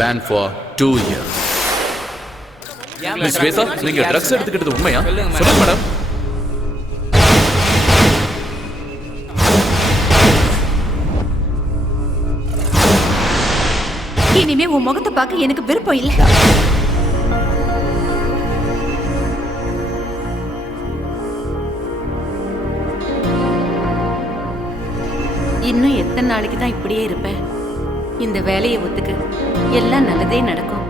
banned for 2 years. Miss Shweta, நீங்க drugs எடுத்துக்கிட்டது உண்மையா? சொல்லுங்க மேடம். இனிமே உன் முகத்தை பார்க்க எனக்கு விருப்பம் இல்லை. இன்னும் எத்தனை நாளைக்கு தான் இப்படியே இருப்பேன்? இந்த வேலையை ஒத்துக்கு, எல்லாம் நல்லதே நடக்கும்.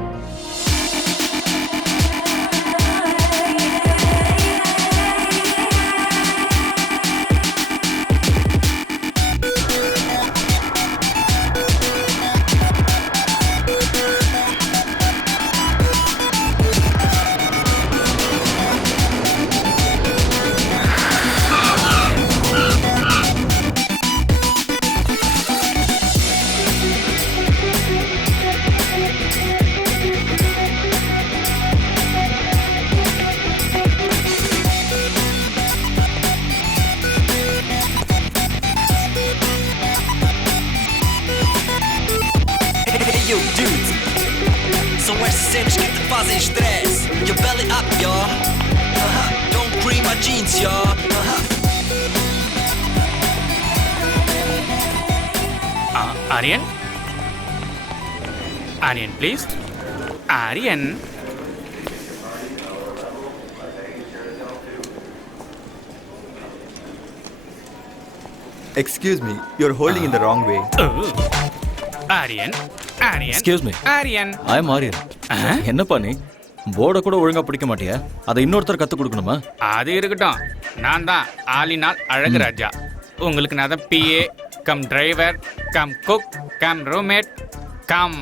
Yo, dudes, so where's the cinch? Get the fuzz and stress. Your belly up, y'all. Don't cream my jeans, y'all. Aryan? Aryan, please. Aryan. Excuse me, you're holding in the wrong way. Aryan. Aryan. Excuse me. Aryan. I am Aryan. என்னப்பா நீ போர்டை கூட ஒழுங்கா பிடிக்க மாட்டியா? அதை இன்னொருத்தர் கத்து கொடுக்கணுமா? அது இருக்கட்டும். நான் தான் ஆலினால் அழகு ராஜா. உங்களுக்கு நான் தான் PA cum driver come cook come roommate come.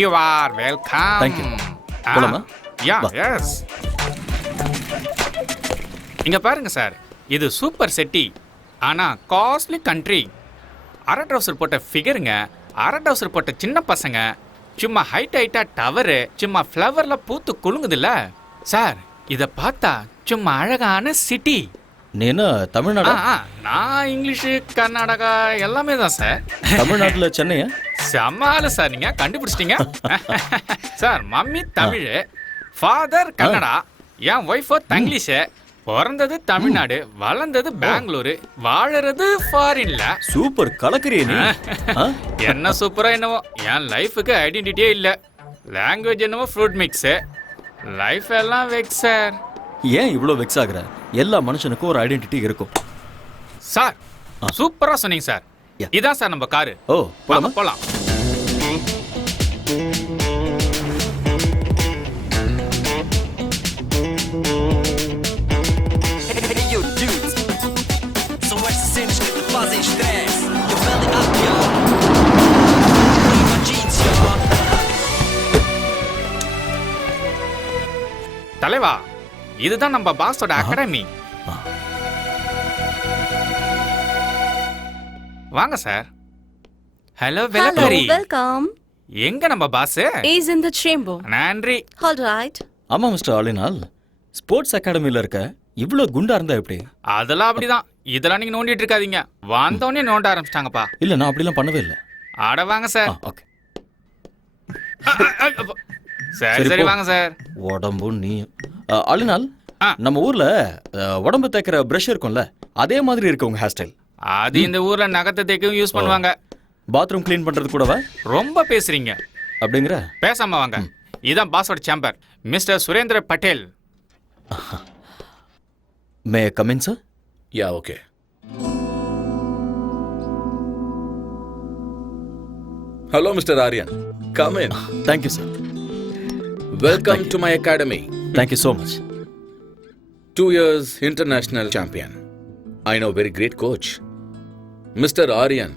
You are welcome. Thank you. போலாமா? யா, எஸ். இங்க பாருங்க சார், இது சூப்பர் சிட்டி. ஆனா காஸ்ட்லி கண்ட்ரி. அரை ட்ரவுசர் போட்ட ஃபிகருங்க, அரை ட்ரவுசர் போட்ட சின்ன பசங்க, சும்மா ஹைட்டா டவரு, சும்மா ஃப்ளவர்ல பூத்து குலுங்குதுல்ல சார். இத பார்த்தா சும்மா அழகான சிட்டி. நீ என்ன தமிழ்நாடா? நான் இங்கிலீஷு கர்நாடகா எல்லாமே தான் சார். தமிழ்நாட்டுல சென்னையா? செம்மால சார், நீங்க கண்டுபிடிச்சிட்டீங்க sir. Mummy Tamil, father Kannada, என் ஒய்ஃபோ தங்கிலீஷு. பிறந்தது தமிழ்நாடு, வளர்ந்தது பெங்களூரு, வாழறது ஃபாரின்ல. சூப்பர், கலக்குறியே நீ. என்ன சூப்பரா என்னவோ, என் லைஃபுக்கு ஐடென்டிட்டியே இல்ல. லாங்குவேஜ் என்னவோ ஃப்ரூட் மிக்ஸ், லைஃப் எல்லாம் வெக்ஸ் சார். ஏன் இவ்வளோ வெக்ஸ் ஆகுற? எல்லா மனுஷனுக்கும் ஒரு ஐடென்டிட்டி இருக்கும் சார். சூப்பரா சொன்னீங்க சார். இதான் சார் நம்ம காரு. ஓ, போலாமா? போலாம். Yo, dudes, so where's the cinch? Get the fuzz and stress. Your belly up, y'all. Cream my jeans, y'all. தலைவா, இதுதான் நம்ம பாஸோட அகாடமி. வாங்க சார். ஹலோ வெலகரி. Welcome. எங்க நம்ம boss? Is in the chamber. நன்றி. All right. ஆமா மிஸ்டர் ஆலினால், ஸ்போர்ட்ஸ் அகாடமியில் இருக்க இவ்வளோ குண்டா இருந்தா எப்படி? அதெல்லாம் அப்படிதான். இதெல்லாம் நீங்க நோண்டிட்டு இருக்காதீங்க. வந்தோடனே நோண்ட ஆரம்பிச்சிட்டாங்கப்பா. இல்ல, நான் அப்படிலாம் பண்ணவே இல்லை. ஆட வாங்க சார். ஓகே, சரி சரி வாங்க சார். உடம்பு நீ ஆலினால், நம்ம ஊர்ல உடம்பு தேய்க்கிற பிரஷ் இருக்கும்ல, அதே மாதிரி இருக்கு உங்க ஹேர் ஸ்டைல். அது இந்த ஊர்ல நகத்தை தேய்க்கவும் யூஸ் பண்ணுவாங்க. பாத்ரூம் க்ளீன் பண்றது கூடவா? ரொம்ப பேசுறீங்க. அப்படிங்கிற? பேசாம வாங்க. இதான் பாஸோட chamber, mister Surendra Patel. May come in sir? Yeah, okay. Hello mister Aryan, come in. Thank you sir. Welcome to my academy. Thank you so much. 2 years international champion. I know very great coach. Mister Aryan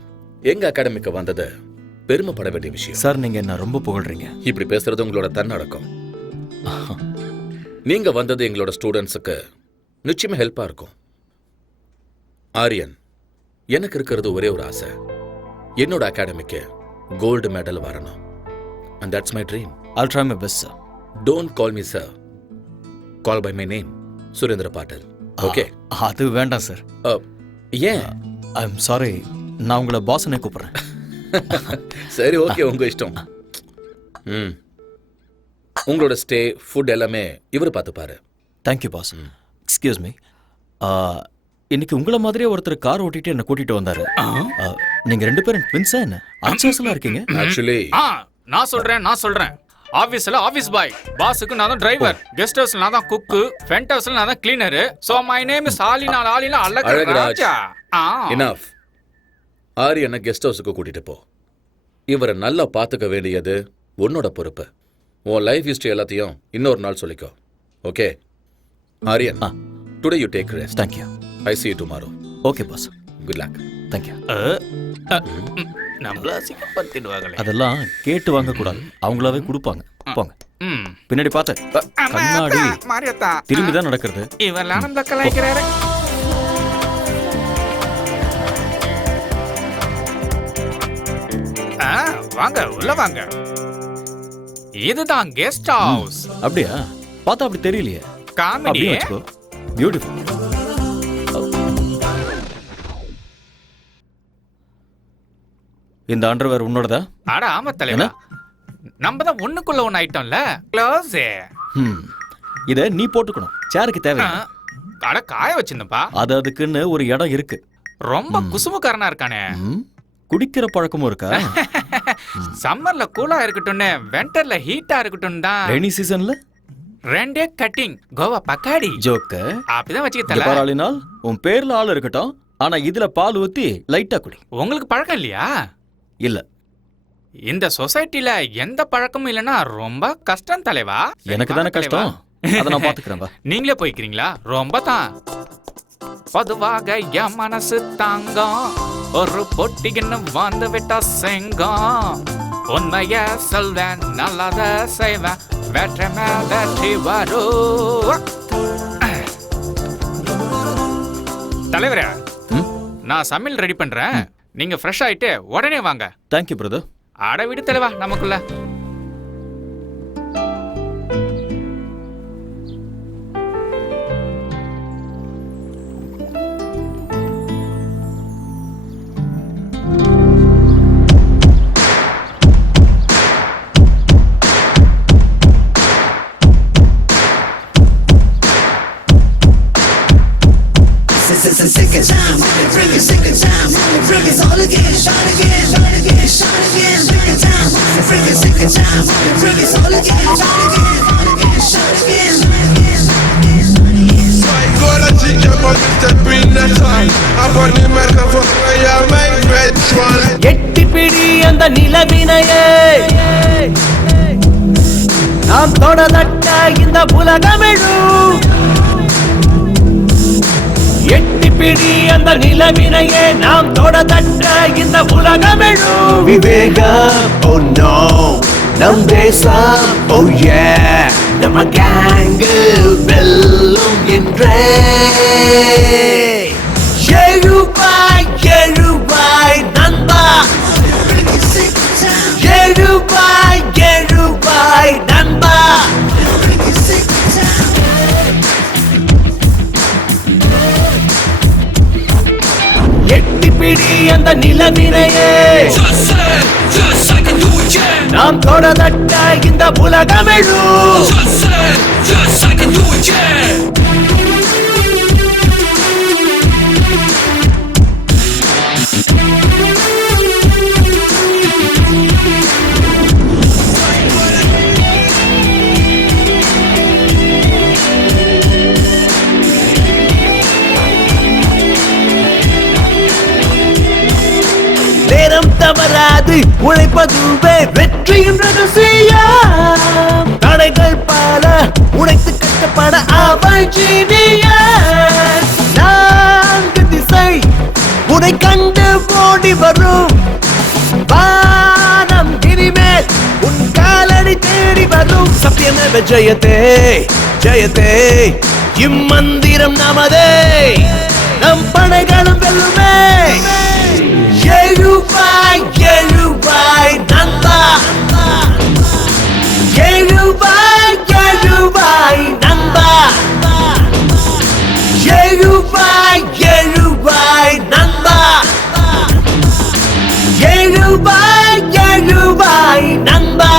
எங்க அகாடமிக்கு வந்தது பெருமைப்பட வேண்டிய விஷயம். சார், நீங்க என்ன ரொம்ப புகழ்றீங்க. இப்படி பேசுறது உங்களோட தன்னடக்கம். நீங்க வந்தது எங்களோட ஸ்டூடெண்ட்ஸுக்கு நிச்சயமா ஹெல்ப்பா இருக்கும். ஆரியன், எனக்கு இருக்கிறது ஒரே ஒரு ஆசை, என்னோட அகாடமிக்கு கோல்டு மெடல் வரணும். And that's my dream. I'll try my best, sir. Don't call me sir. Call by my name, Surendra bottle. Okay? அது வேண்டாம் சார். ஏன்? ஐம் சாரி, நான் உங்களை பாஸ்னே கூப்பிடுறேன். சரி, ஓகே, உங்க இஷ்டம். ம் உங்களோட ஸ்டே ஃபுட் எல்லாமே இவர் பார்த்துப்பாரு. Thank you boss. எக்ஸ்கியூஸ் மீ, இன்னைக்கு உங்களை மாதிரியே ஒருத்தர் கார் ஓட்டிட்டு என்ன கூட்டிட்டு வந்தாரு. நீங்க 2 பேரும் ட்வின்ஸா என்ன? அச்சோசலா இருக்கீங்க. ஆக்சுவலி நான் சொல்றேன். ஆபீஸ்ல ஆபீஸ் பாய், பாஸுக்கு நான் தான் டிரைவர், கெஸ்ட் ஹவுஸ்ல நான் தான் குக்கு, ஃப்ரண்ட் ஹவுஸ்ல நான் தான் cleaner. So my name is Alina Alagaraj. Alagaraja. Enough. ஆரியனை கெஸ்ட் ஹவுஸுக்கு கூட்டிட்டு போ. இவரை நல்லா பார்த்துக்க வேண்டியது உன்னோட பொறுப்பு. உன் லைஃப் ஹிஸ்டரி எல்லாத்தையும் இன்னொரு நாள் சொல்லிக்கோ. Okay Aryan, today you take rest. Thank you. I see you tomorrow. Okay boss. Good luck. Thank you. நம்மள அசிங்கப்படுத்திடுவாங்களே. அதெல்லாம் கேட்டு வாங்க கூடாது, அவங்களாவே கொடுப்பாங்க. போங்க. பின்னாடி பார்த்து கண்ணாடி மாரியத்தா திரும்பி தான் நடக்கிறது. இவெல்லாம் நம்மள கலாய்க்கிறாரு. வாங்க உள்ள வாங்க. இதுதான் கெஸ்ட் ஹவுஸ். அப்படியா? பார்த்தா அப்படி தெரியலையே. காமெடி. அப்படியே வச்சுக்கோ. பியூட்டிஃபுல். இந்த அண்டர்வேர் உன்னோடதா? அட ஆமா தலைவா, நம்ம தான் ஒண்ணுக்குள்ள ஒண்ணு ஐட்டம்ல. க்ளோஸ். இத நீ போட்டுக்கணும், சேருக்கு தேவை. அட காய வச்சிருந்தப்பா. அதுக்குன்னு ஒரு இடம் இருக்கு. ரொம்ப குசுமுக்காரனா இருக்கானே. குடிக்கிற பழக்கமும் இருக்கா? சம்மர்ல கூலா இருக்கட்டும்னு, விண்டர்ல ஹீட்டா இருக்கட்டும் தான். ரெய்னி சீசன்ல 2 கட்டிங் கோவா பக்காடி ஜோக்க அப்படிதான் வச்சுக்கிட்டல. பாராளினால் உன் பேர்ல ஆள் இருக்கட்டும், ஆனா இதுல பால் ஊத்தி லைட்டா குடி. உங்களுக்கு பழக்கம் இல்லையா? இல்ல, இந்த சொசைட்டில எந்த பழக்கமும் இல்லனா ரொம்ப கஷ்டம் தலைவா. எனக்கு தானே கஷ்டம், அத நான் பாத்துக்கிறேன். நீங்களே போய்க்கிறீங்களா? ரொம்ப தான். பொதுவாக என் மனசு தாங்கம், ஒரு பொட்டின்னு வந்து விட்டா செங்கம். உண்மைய சொல்வேன், நல்லத செய்வேன், வெற்றி மேல் வெற்றி வரும். தலைவரே, நான் சமையல் ரெடி பண்றேன், நீங்க ஃப்ரெஷ் ஆயிட்டு உடனே வாங்க. Thank you brother. அட விடு தலைவா, நமக்குள்ள எட்டிப்பிடி அந்த நிலவினையே நாம் தொடலட்ட இந்த உலகமெழும். எட்டிப்பிடி அந்த நிலவினையே நாம் தொடதட்ட இந்த உலகமெழும். விவேகம், oh no, நம் தேசம், oh yeah, நம்ம கேங்கு வெல்லும் என்றே. எழுவாய் எழுவாய் நண்பா, எழுவாய் எழுவாய் நண்பா. எட்டிப்பிடி அந்த நிலவினையே நாம் தொடதட்ட இந்த உலகமெழும். நேரம் தவறாது உழைப்பதுவே வெற்றியின் ரகசியம். தடைகள் பல உடைத்து கட்டப்பட அவள் ஜீனியஸ். 4 திசை உனை கண்டு ஓடி வரும். வானம் இனிமேல் உன் காலடி தேடி வரும். சத்தியமேவ ஜெயதே ஜெயதே, இம்மந்திரம் நமதே, நம் படைகளும் வெல்லுமே. எழுவாய் எழுவாய் நண்பா, எழுவாய் எழுவாய் நண்பா, எழுவாய் எழுவாய் நண்பா, எழுவாய் எழுவாய் நண்பா.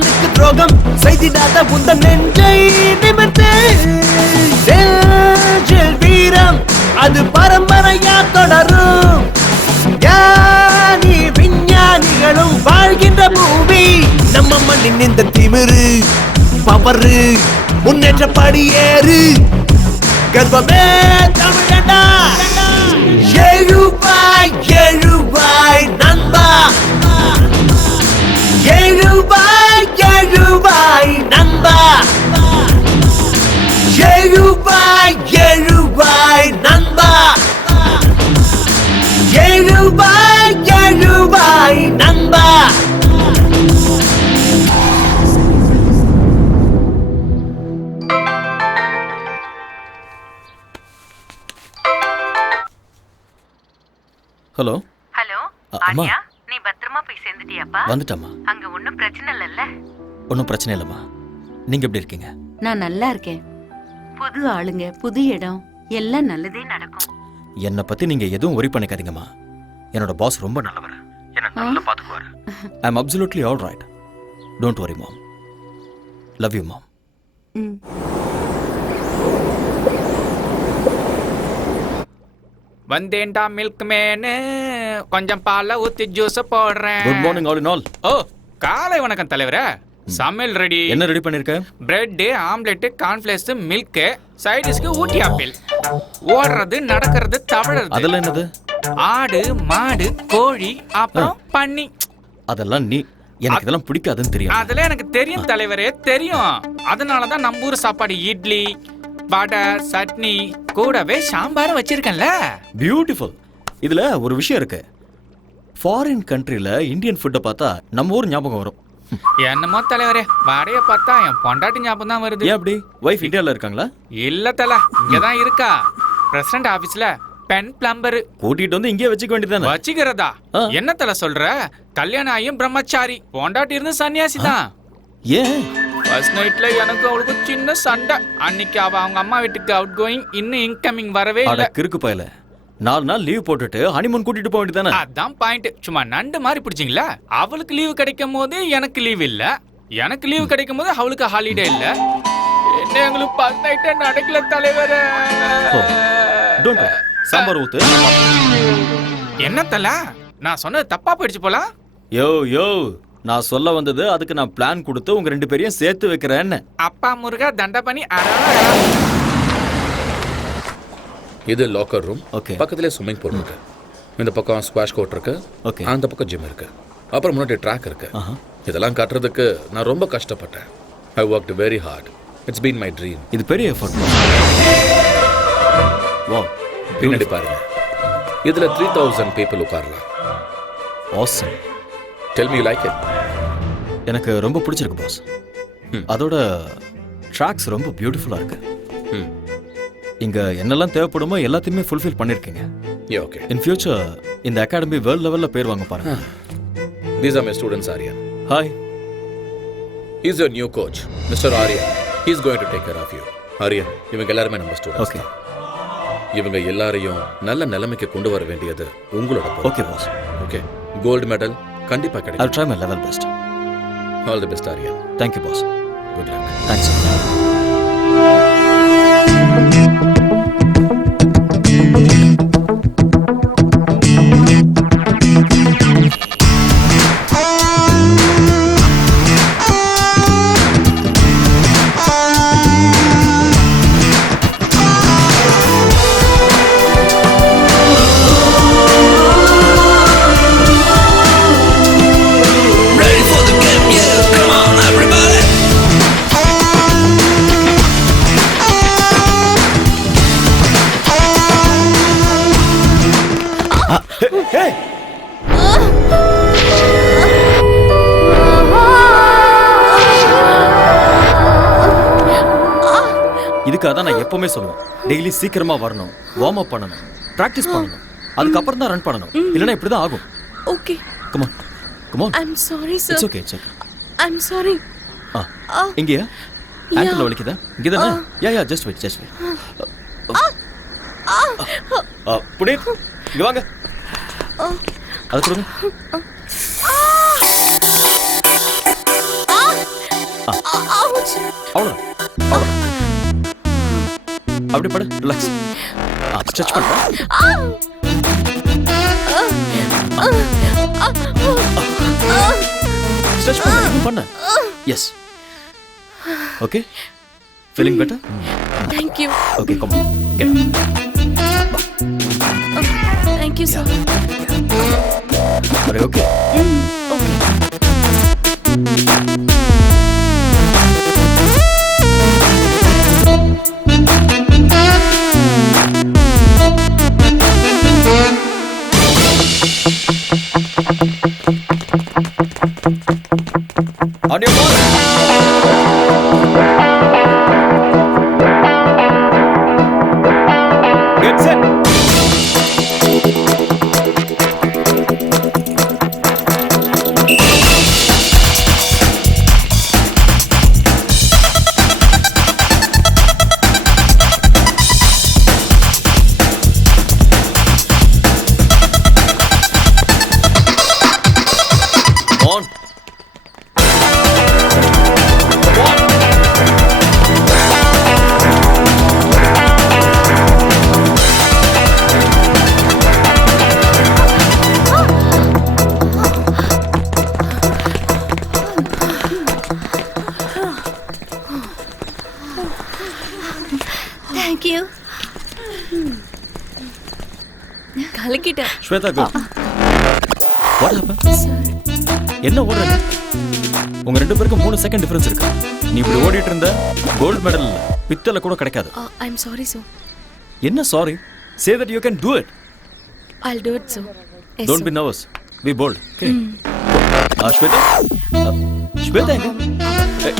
கண்ணுக்கு துரோகம் செய்திடாத உந்த நெஞ்சை நிமிர்த்து நெஞ்சில் வீரம் அது பரம்பரையா தொடரும் ஞானி விஞ்ஞானிகளும் வாழ்கின்ற பூமி நம்ம மண்ணின் இந்த திமிரு பவரு முன்னேற்ற படியேறு கர்வமே தமிழனா எழுவாய் எழுவாய் நண்பா எழுவாய் எழுவாய் நண்பா எழுவாய் எழுவாய் நண்பா எழுவாய் எழுவாய் நண்பா ஹலோ ஹலோ அம்மா. ஆர்யா நீ பத்திரமா போய் சேர்ந்துட்டியாப்பா வந்துட்டம்மா. அங்க ஒன்றும் பிரச்சனை இல்லைல்ல? ஒன்றும் பிரச்சனை இல்லைம்மா. நீங்க எப்படி இருக்கீங்க? நான் நல்லா இருக்கேன். புது ஆளுங்க, புது இடம், எல்லாம் நல்லதே நடக்கும். என்னை பத்தி நீங்க எதுவும் worry பண்ணிக்காதீங்கம்மா. என்னோட பாஸ் ரொம்ப நல்லவர். என்ன நல்லா பாத்துக்குவாரு. I am absolutely all right. Don't worry mom. Love you மாம். ம். வந்தேன்டா மில்க் மேனு, கொஞ்சம் பாலை ஊத்தி ஜூஸ் போடுறேன். Good morning all in all. Oh, காலை வணக்கம் தலைவரே. சமையல் ரெடி. என்ன ரெடி பண்ணிருக்க? பிரெட், ஆம்லெட், கார்ன்ஃபிளேக்ஸ், மில்க், சைடிஷ்க்கு ஊட்டி ஆப்பிள். ஓடுறது, நடக்கிறது, தவழறது. அதெல்லாம் என்னது? ஆடு, மாடு, கோழி, அப்புறம் பன்னி. அதெல்லாம் நீ எனக்கு இதெல்லாம் பிடிக்காதுன்னு தெரியும். அதெல்லாம் எனக்கு தெரியும் தலைவரே, தெரியும். அதனாலதான் நம்ம ஊர் சாப்பாடு இட்லி, வடை, சட்னி, கூடவே சாம்பாரும் வச்சிருக்கேன்ல. பியூட்டிஃபுல். இதுல ஒரு விஷயம் இருக்கு. ஃபாரின் கண்ட்ரில இந்தியன் ஃபுட்டை பார்த்தா நம்ம ஊர் ஞாபகம் வரும். என்னமோ தலைவரே, வடைய பார்த்தா என் பொண்டாட்டி ஞாபகம் தான் வருது. ஏன் அப்படி? வைஃப் இந்தியால இருக்காங்களா? இல்ல தல, இங்கதான் இருக்கா. பிரசிடண்ட் ஆபீஸ்ல பென் பிளம்பர். கூட்டிட்டு வந்து இங்கே வச்சுக்க வேண்டியதானே? வச்சுக்கிறதா? ஆ. என்ன தல சொல்ற? கல்யாணம் ஆகியும் பிரம்மச்சாரி, பொண்டாட்டி இருந்து சன்னியாசி தான். ஏன்? ஃபர்ஸ்ட் நைட்ல எனக்கு அவளுக்கு சின்ன சண்டை. அன்னைக்கு அவ அவங்க அம்மா வீட்டுக்கு அவுட் கோயிங், இன்னும் இன்கமிங் வரவே அட இல்ல. கிறுக்கு பயல. 4 நாள் லீவ் போட்டுட்டு ஹனிமூன் கூட்டிட்டு போக வேண்டியதானே? அதான் பாயிண்ட். சும்மா நண்டு மாதிரி பிடிச்சிங்களா? அவளுக்கு லீவு கிடைக்கும் போது எனக்கு லீவ் இல்ல, எனக்கு லீவு கிடைக்கும் போது அவளுக்கு ஹாலிடே இல்ல. என்ன எங்களுக்கு ஃபர்ஸ்ட் நைட்டே நடக்கல தலைவரே. Don't worry. சாம்பார் ஊத்து. என்ன தல, நான் சொன்னது தப்பா போயிடுச்சு போல. யோ யோ, நான் சொல்ல வந்தது அதுக்கு நான் பிளான் கொடுத்து உங்க 2 பேரையும் சேர்த்து வைக்கிறேன்னு. அப்பா முருகா தண்டபனி. இது லாக்கர் ரூம். Okay. பக்கத்துலேயே ஸ்விம்மிங் பூல் இருக்கு. இந்த பக்கம் ஸ்குவாஷ் கோர்ட் இருக்கு. Okay. அந்த பக்கம் ஜிம் இருக்கு. அப்புறம் முன்னாடி ட்ராக் இருக்கு. இதெல்லாம் கட்டுறதுக்கு நான் ரொம்ப கஷ்டப்பட்டேன். ஐ worked very hard. It's been my dream. இது பெரிய எஃபர்ட். வாவ், பின்னாடி பாருங்க. இதுல 3000 பீப்புள் உட்காரலாம். Awesome. Tell me you like it? எனக்கு ரொம்ப பிடிச்சிருக்கு பாஸ். அதோட ட்ராக்ஸ் ரொம்ப பியூட்டிஃபுல்லா இருக்கு. இங்க என்னெல்லாம் தேவைப்படுமோ எல்லாத்தையுமே ஃபுல்ஃபில் பண்ணிருக்கீங்க. Yeah, okay. இன் ஃபியூச்சர் இந்த அகாடமி வேர்ல்ட் லெவல்ல பேர் வாங்க பாருங்க. These are my students, Aryan. Hi. He's your new coach, Mr. Aryan. He's going to take care of you. Aryan, இவங்க எல்லாருமே நம்ம ஸ்டூடண்ட்ஸ். ஓகே. இவங்க எல்லாரையும் நல்ல நிலைமைக்கு கொண்டு வர வேண்டியது உங்களோட பொறுப்பு. Okay boss. Okay. Gold medal கண்டிப்பா I'll கிடைக்கும். try my level best. All the best, Aryan. Thank you boss. Good luck. Thanks. Ready for the game, yeah, come on everybody. Hey! இதுக்காக தான் நான் எப்பவுமே சொல்லுவேன், டெய்லி சீக்கிரமா வரணும், வார்ம் அப் பண்ணணும், பிராக்டிஸ் பண்ணணும், அதுக்கப்புறம் தான் ரன் பண்ணணும். இல்லைன்னா இப்படி தான் ஆகும். Okay. Come on. Come on. I'm sorry, sir. It's okay, it's okay. I'm sorry. இங்கயா? ஆங்கிள் வலிக்குதா? இங்க தானே? யா just wait. புனித், இங்க வாங்க. அது கொடுங்க. Ouch! அவ்வளோதான் அவ்வளோதான். அப்படி படு, ரிலாக்ஸ். ஸ்ட்ரெச் பண்ண. ஸ்ட்ரெச் பண்ண. Yes. Okay. Feeling better? Thank you. Okay, come on. Get up. Thank you, sir. அரே okay. Okay. On your mark. Get set. On. Thank you. கலக்கிட்டேன். ஸ்வேதா கோ. What happened? என்ன ஓடுற நீ? உங்க ரெண்டு பேருக்கும் 3 செகண்ட் டிஃபரன்ஸ் இருக்கு. நீ இப்படி ஓடிட்டு இருந்த கோல்ட் மெடல் பித்தளை கூட கிடைக்காது. I'm sorry, sir. என்ன sorry? Say that you can do it. I'll do it, sir. Yes, Don't sir. be nervous. Be bold. Okay. Shweta. Shweta எங்க?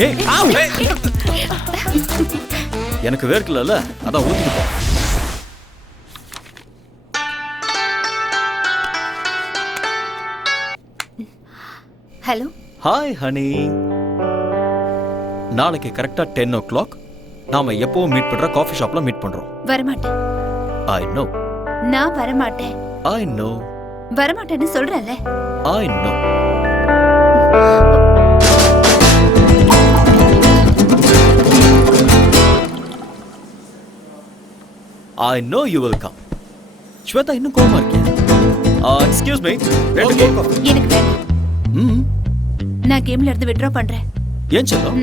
ஏய், ஆவ். எனக்கு வேர்க்கலல, அதான் ஊத்திட்டு போ. ஹலோ. Hi honey. நாளைக்கு கரெக்டா 10 o'clock நாம எப்பவும் மீட் பண்ற காஃபி ஷாப்ல மீட் பண்றோம். வரமாட்டேன். I know. நான் வரமாட்டேன். I know. வரமாட்டேன்னு சொல்றேன்ல. I know. I know you will come. Shweta இன்னும் கோவமா இருக்கியா? Excuse me. ரெண்டு கோல்ட் காஃபி. எனக்கு வேண்டாம். நான் கேம்ல இருந்து வித்ட்ரா பண்றேன். ஏன் செல்லம்?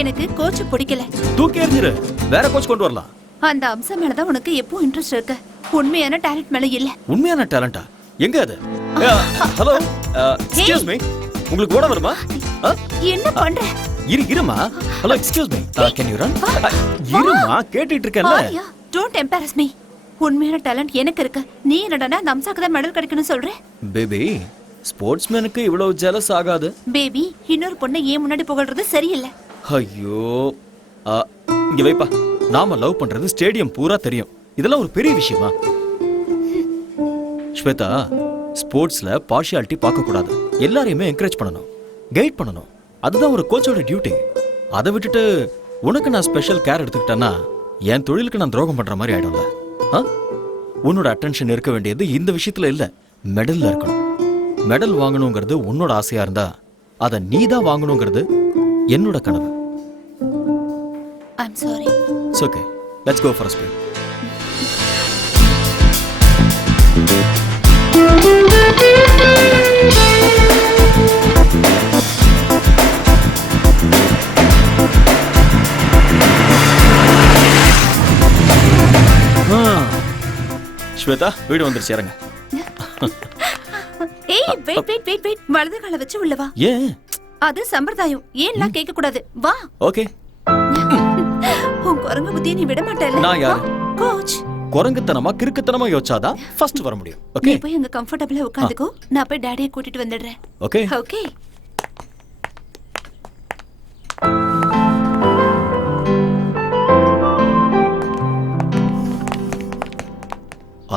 எனக்கு கோச் பிடிக்கல. தூக்கி எறிஞ்சிரு. வேற கோச் கொண்டு வரலாம். அந்த அம்சம் மேல தான் உனக்கு எப்போ இன்ட்ரெஸ்ட் இருக்கு. உண்மையான டேலண்ட் மேல இல்ல. உண்மையான டேலண்டா? எங்க அது? ஹலோ. Excuse me. உங்களுக்கு ஓட வருமா? என்ன பண்ற? இருமா. Hello, excuse me. Can you run? இருமா, கேட்டிட்டு இருக்கேன்ல. Arya, don't embarrass me. உண்மையான டேலண்ட் எனக்கு இருக்கு. நீ என்னடா அந்த அம்சாக்கு தான் மெடல் கிடைக்கணும் சொல்ற? பேபி, ஸ்போர்ட்ஸ்மேனுக்கு இவ்வளவு ஜெலஸ் ஆகாது. பேபி, இன்னொரு பொண்ணை ஏன் முன்னாடி புகழ்றது சரியில்லை. ஐயோ, இங்க வைப்பா. நாம லவ் பண்றது ஸ்டேடியம் பூரா தெரியும். இதெல்லாம் ஒரு பெரிய விஷயமா? ஸ்வேதா, ஸ்போர்ட்ஸ்ல பார்ஷியாலிட்டி பார்க்க கூடாது. எல்லாரையுமே என்கரேஜ் பண்ணணும், கைட் பண்ணணும். அதுதான் ஒரு கோச்சோட டியூட்டி. அதை விட்டுட்டு உனக்கு நான் ஸ்பெஷல் கேர் எடுத்துக்கிட்டேன்னா என் தொழிலுக்கு நான் துரோகம் பண்ற மாதிரி ஆயிடும்ல. உன்னோட அட்டென்ஷன் இருக்க வேண்டியது இந்த விஷயத்துல இல்ல, மெடல்ல இருக்கணும். மெடல் வாங்கணுங்கிறது உன்னோட ஆசையா இருந்தா அதை நீ தான் வாங்கணுங்கிறது என்னோட கனவு. I'm sorry. It's okay. Let's go for a spin. Shweta, வீடு வந்துருச்சு, இறங்க. ஏய், வெயிட். வலது காலை வச்சு உள்ள வா. ஏன்? அது சம்பிரதாயம். ஏன்லாம் கேட்க கூடாது. வா. ஓகே. உன் குரங்கு புத்தியை நீ விட மாட்டேல்ல. நான் யாரு? கோச். குரங்குத்தனமா கிறுக்குத்தனமா யோசிச்சாதான் ஃபர்ஸ்ட் வர முடியும். நீ ஓகே. போய் அங்க கம்ஃபர்ட்டபிளா உட்கார்ந்துக்கோ. நான் போய் டாடியை கூட்டிட்டு வந்துடுறேன். ஓகே. ஓகே.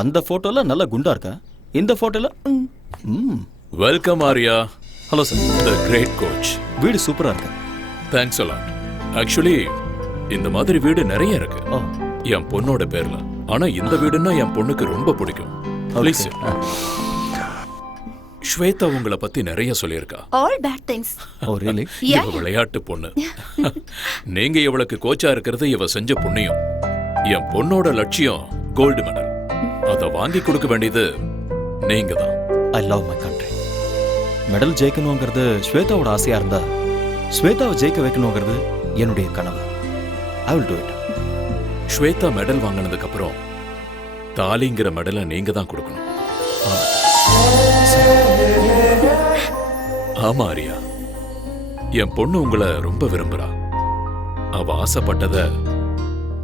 அந்த போட்டோல நல்ல குண்டா இருக்கா, இந்த போட்டோல welcome Arya. Hello sir. The great coach. வீடு சூப்பரா இருக்கு. Thanks a lot. ஆக்சுவலி இந்த மாதிரி வீடு நிறைய இருக்கு ஓ, என் பொண்ணோட பேர்ல. ஆனா இந்த வீடுன்னா என் பொண்ணுக்கு ரொம்ப பிடிக்கும். ப்ளீஸ். ஸ்வேதா உங்களை பத்தி நிறைய சொல்லியிருக்கா. All bad things. ஓ ரியலி? இவ விளையாட்டு பொண்ணு. நீங்க இவளுக்கு கோச்சா இருக்கிறது இவ செஞ்ச புண்ணியம். என் பொண்ணோட லட்சியம் கோல்டு மெடல். அத வாங்கி கொடுக்க வேண்டியது நீங்க தான். I love my country. Medal ஜெயிக்கணுங்கிறது ஸ்வேதாவோட ஆசையா இருந்தா ஸ்வேதாவை ஜெயிக்க வைக்கணுங்கிறது என்னுடைய கனவு. I will do it. Shweta medal வாங்கினதுக்கு அப்புறம் தாலிங்கிற மெடலை நீங்க தான் கொடுக்கணும். ஆமா ஆரியா, என் பொண்ணு உங்களை ரொம்ப விரும்புறா. அவ ஆசைப்பட்டத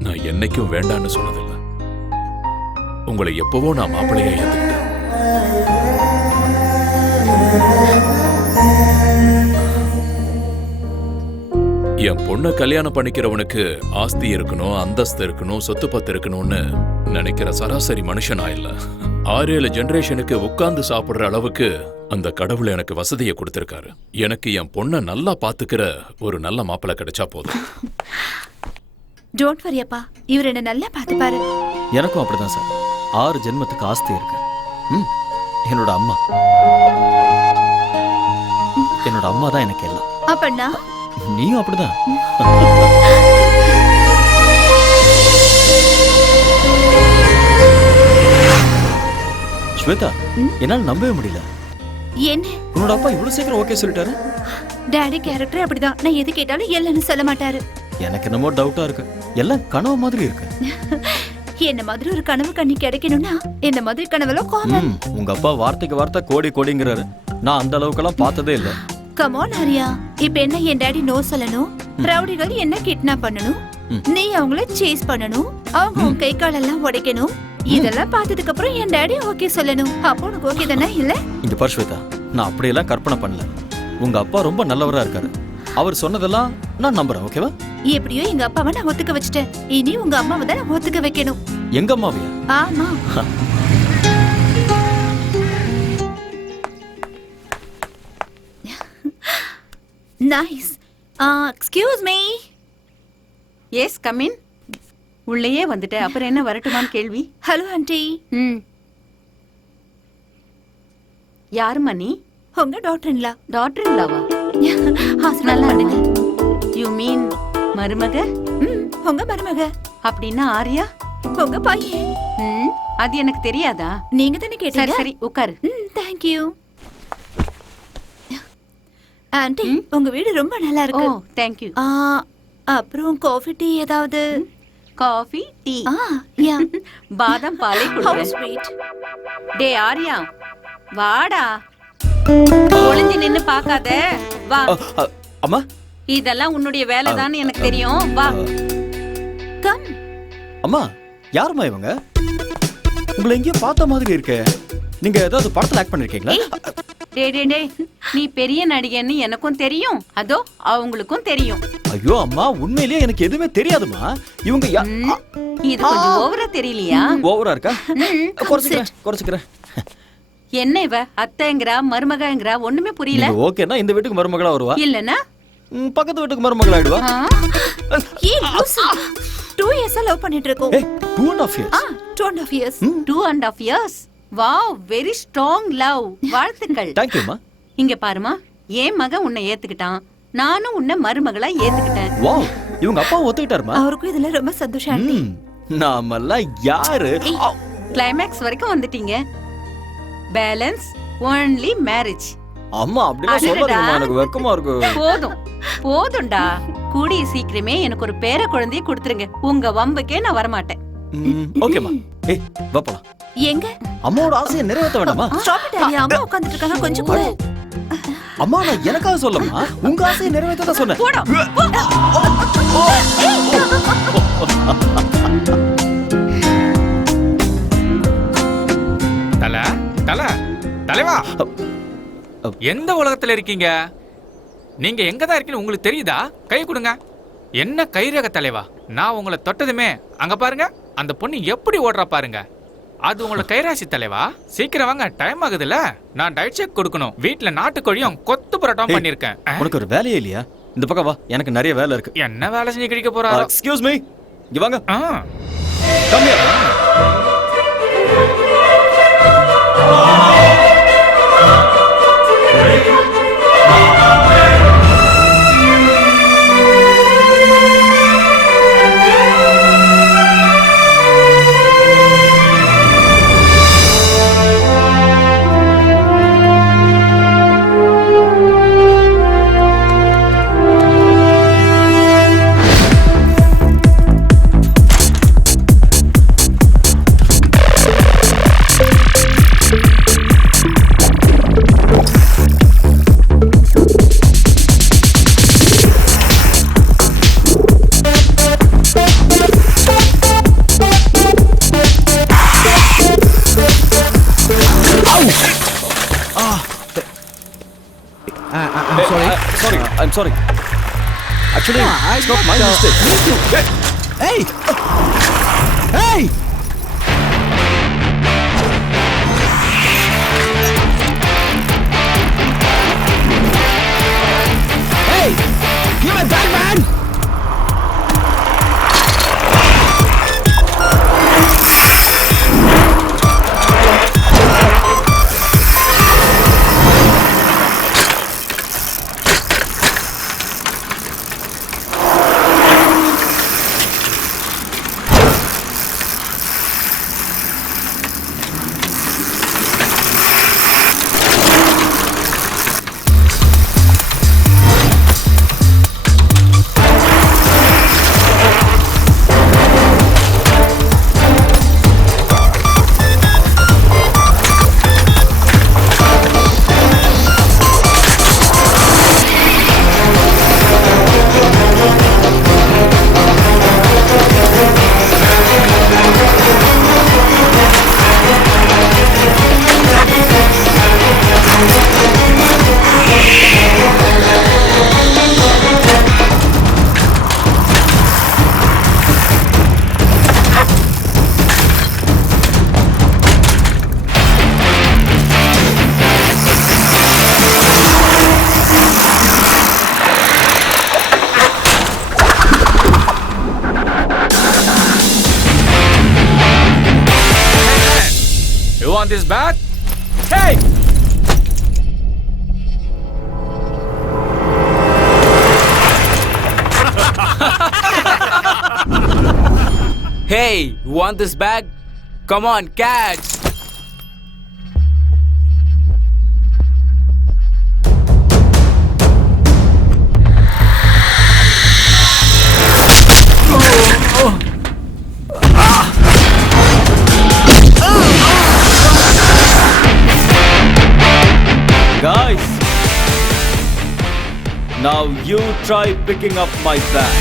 நான் என்னைக்கும் வேண்டான்னு சொன்னதில்லை. உங்களை எப்பவோ நான் மாப்பிள்ளையா ஏத்துக்கிட்டேன். என் பொண்ணை கல்யாணம் பண்ணிக்கிறவனுக்கு ஆஸ்தி இருக்கணும், அந்தஸ்து இருக்கணும், சொத்து பத்து இருக்கணும்னு நினைக்கிற சராசரி மனுஷனா இல்ல. 6-7 ஜெனரேஷனுக்கு உட்கார்ந்து சாப்பிடுற அளவுக்கு அந்த கடவுள் எனக்கு வசதியை கொடுத்திருக்காரு. எனக்கு என் பொண்ணை நல்லா பாத்துக்கிற ஒரு நல்ல மாப்பிள்ளை கிடைச்சா போதும். டோன்ட் வரி அப்பா, இவர் என்ன நல்லா பார்த்துப்பாரு. எனக்கும் அப்படிதான் சார். 6 ஜென்மத்துக்கு ஆஸ்தி இருக்கு. என்னோட அம்மா தான் எனக்கு எல்லாம். அப்பண்ணா நீயும் அப்படிதான். ஸ்வேதா, என்னால நம்பவே முடியல. என்ன உன்னோட அப்பா இவ்வளவு சீக்கிரம் ஓகே சொல்லிட்டாரு? டாடி கேரக்டர் அப்படிதான். நான் எது கேட்டாலும் இல்லைன்னு சொல்ல மாட்டாரு. எனக்கு என்னமோ டவுட்டா இருக்கு. எல்லாம் கனவு மாதிரி இருக்கு. என்ன மாதிரி ஒரு கனவு கண்ணி கிடைக்கணும்னா இந்த மாதிரி கனவெல்லாம் காமன். உங்க அப்பா வார்த்தைக்கு வார்த்தை கோடி கோடிங்கிறாரு. நான் அந்த அளவுக்கெல்லாம் பார்த்ததே இல்ல. கம் ஆன் ஆரியா, இப்ப என்ன என் டாடி நோ சொல்லணும், ரவுடிகள் என்ன கிட்னாப் பண்ணணும், நீ அவங்கள சேஸ் பண்ணணும், அவங்க உன் கை காலெல்லாம் உடைக்கணும். இதெல்லாம் பார்த்ததுக்கு அப்புறம் என் டாடி ஓகே சொல்லணும். அப்போ உனக்கு ஓகே தானே? இல்ல இங்க பாரு ஸ்வேதா, நான் அப்படியெல்லாம் கற்பனை பண்ணல. உங்க அப்பா ரொம்ப நல்லவரா இருக்காரு. அவர் சொன்னதெல்லாம் நான் நம்புறேன். ஓகேவா? எப்படியோ எங்க அப்பாவை நான் ஒத்துக்க வச்சுட்டேன். இனி உங்க அம்மாவை தான் நான் ஒத்துக்க வைக்கணும். எங்க அம்மாவையா? ஆமா. Nice. Excuse me. Yes come in. உள்ளேயே வந்துட்ட, அப்புறம் என்ன வரட்டுமான்னு கேள்வி? Hello aunty. யாருமா நீ? உங்க டாக்டர்ங்களா? டாக்டருங்களாவா? நல்லா இருக்கு. யூ மீன் மருமக? உங்க மருமக. அப்படின்னா ஆரியா உங்க பையன். அது எனக்கு தெரியாதா? நீங்க தானே கேட்டீங்க. சரி உட்காரு. Thank you. ஆண்டி, உங்க வீடு ரொம்ப நல்லா இருக்கு. Oh thank you. அப்புறம் காஃபி டீ ஏதாவது? Coffee tea? யா. பாதாம் பாலே How குடிக்கிறேன். sweet. டே ஆரியா வாடா. ஒளிஞ்சு நின்னு பார்க்காத, வா. அம்மா, இதெல்லாம் உன்னுடைய வேலைதான் எனக்கு தெரியும், வா. கம். அம்மா, யாரும்மா இவங்க? உங்களை எங்கேயோ பார்த்த மாதிரி இருக்கே. நீங்க ஏதாவது படத்துல ஆக்ட் பண்ணிருக்கீங்களா? டே நீ பெரிய நடிகன்னு எனக்கும் தெரியும், அதோ அவங்களுக்கும் தெரியும். ஐயோ அம்மா, உண்மையிலேயே எனக்கு எதுவுமே தெரியாதுமா. இவங்க இது கொஞ்சம் ஓவரா தெரியலையா? ஓவரா இருக்கா? குறைச்சுக்கிறேன். என்ன இவ அத்தைங்கறா மருமகங்கறா ஒண்ணுமே புரியல. ஓகேனா இந்த வீட்டுக்கு மருமகளா வருவா, இல்லனா பக்கத்து வீட்டுக்கு மருமகளா ஆயிடுவா. ஏய் லூசு, 2 years லவ் பண்ணிட்டு இருக்கோம். 2.5 years. 2.5 years. 2.5 years. Wow, very strong love. வாழ்த்துக்கள். Thank you மா. இங்க பாருமா, என் மகன் உன்னை ஏத்துக்கிட்டான், நானும் உன்னை மருமகளா ஏத்துக்கிட்டேன். வாவ், இவங்க அப்பா ஒத்துக்கிட்டாருமா? அவருக்கும் இதுல ரொம்ப சந்தோஷம் ஆண்டி. நாமெல்லாம் யாரு? கிளைமாக்ஸ் வரைக்கும் வந்துட்டீங்க. Balance only marriage. அம்மா அப்படிலாம் சொல்லாதீங்கம்மா, எனக்கு வெக்கமா இருக்கு. போதும்டா. கூடிய சீக்கிரமே எனக்கு ஒரு பேர குழந்தையை கொடுத்துருங்க. உங்க வம்புக்கே நான் வர மாட்டேன். ஓகேமா. ஏய் வா போலாம். எங்க? அம்மாவோட ஆசையை நிறைவேற்ற வேண்டாமா? ஸ்டாப் இட் ஆரியா, அம்மா உட்கார்ந்துட்டு இருக்காங்க, கொஞ்சம் கூட. அம்மா நான் எனக்காக சொல்லமா, உங்க ஆசையை நிறைவேற்ற தான் சொன்னேன். போடா. தலைவா, எந்த உலகத்துல இருக்கீங்க? நீங்க எங்க தான் இருக்கீங்க உங்களுக்கு தெரியுதா? கை கொடுங்க. என்ன கைரேக தலைவா, நான் உங்களை தொட்டதுமே அங்க பாருங்க, அந்த பொண்ணு எப்படி ஓடுறா பாருங்க. அது உங்களோட கைராசி தலைவா. சீக்கிரம் வாங்க, டைம் ஆகுதுல்ல. நான் டயட் செக் கொடுக்கணும். வீட்டுல நாட்டுக்கோழியும் கொத்து பரோட்டாவும் பண்ணிருக்கேன். உனக்கு ஒரு வேலையே இல்லையா? இந்த பக்கம் வா, எனக்கு நிறைய வேலை இருக்கு. என்ன வேலை செஞ்சு கிடைக்க போறா? எக்ஸ்கியூஸ் மீ, இங்க வாங்க. Come here. I'm sorry. Sorry, I'm sorry. Actually, it's not my mistake. Hey! Hey! Hey! Give me back, man! You want this back? Hey! Hey, you want this bag? Come on, catch! Guys, now you try picking up my bag.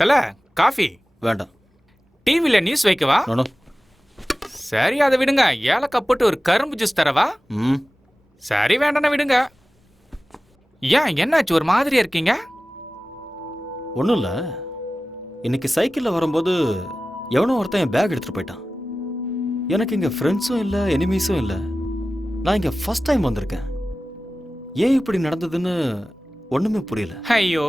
தல coffee வேண்டாம். டிவில news வைக்கவா? No. சரி அதை விடுங்க. ஏலக்காய் போட்டு ஒரு கரும்பு ஜூஸ் தரவா? சரி வேண்டாம் விடுங்க. ஏன் என்னாச்சு ஒரு மாதிரியா இருக்கீங்க? ஒன்றும் இல்லை, இன்னைக்கு சைக்கிளில் வரும்போது எவனோ ஒருத்தன் என் பேக் எடுத்துகிட்டு போயிட்டான். எனக்கு இங்கே ஃப்ரெண்ட்ஸும் இல்லை, எனிமீஸும் இல்லை. நான் இங்கே ஃபர்ஸ்ட் டைம் வந்திருக்கேன். ஏன் இப்படி நடந்ததுன்னு ஒன்றுமே புரியல. ஐயோ,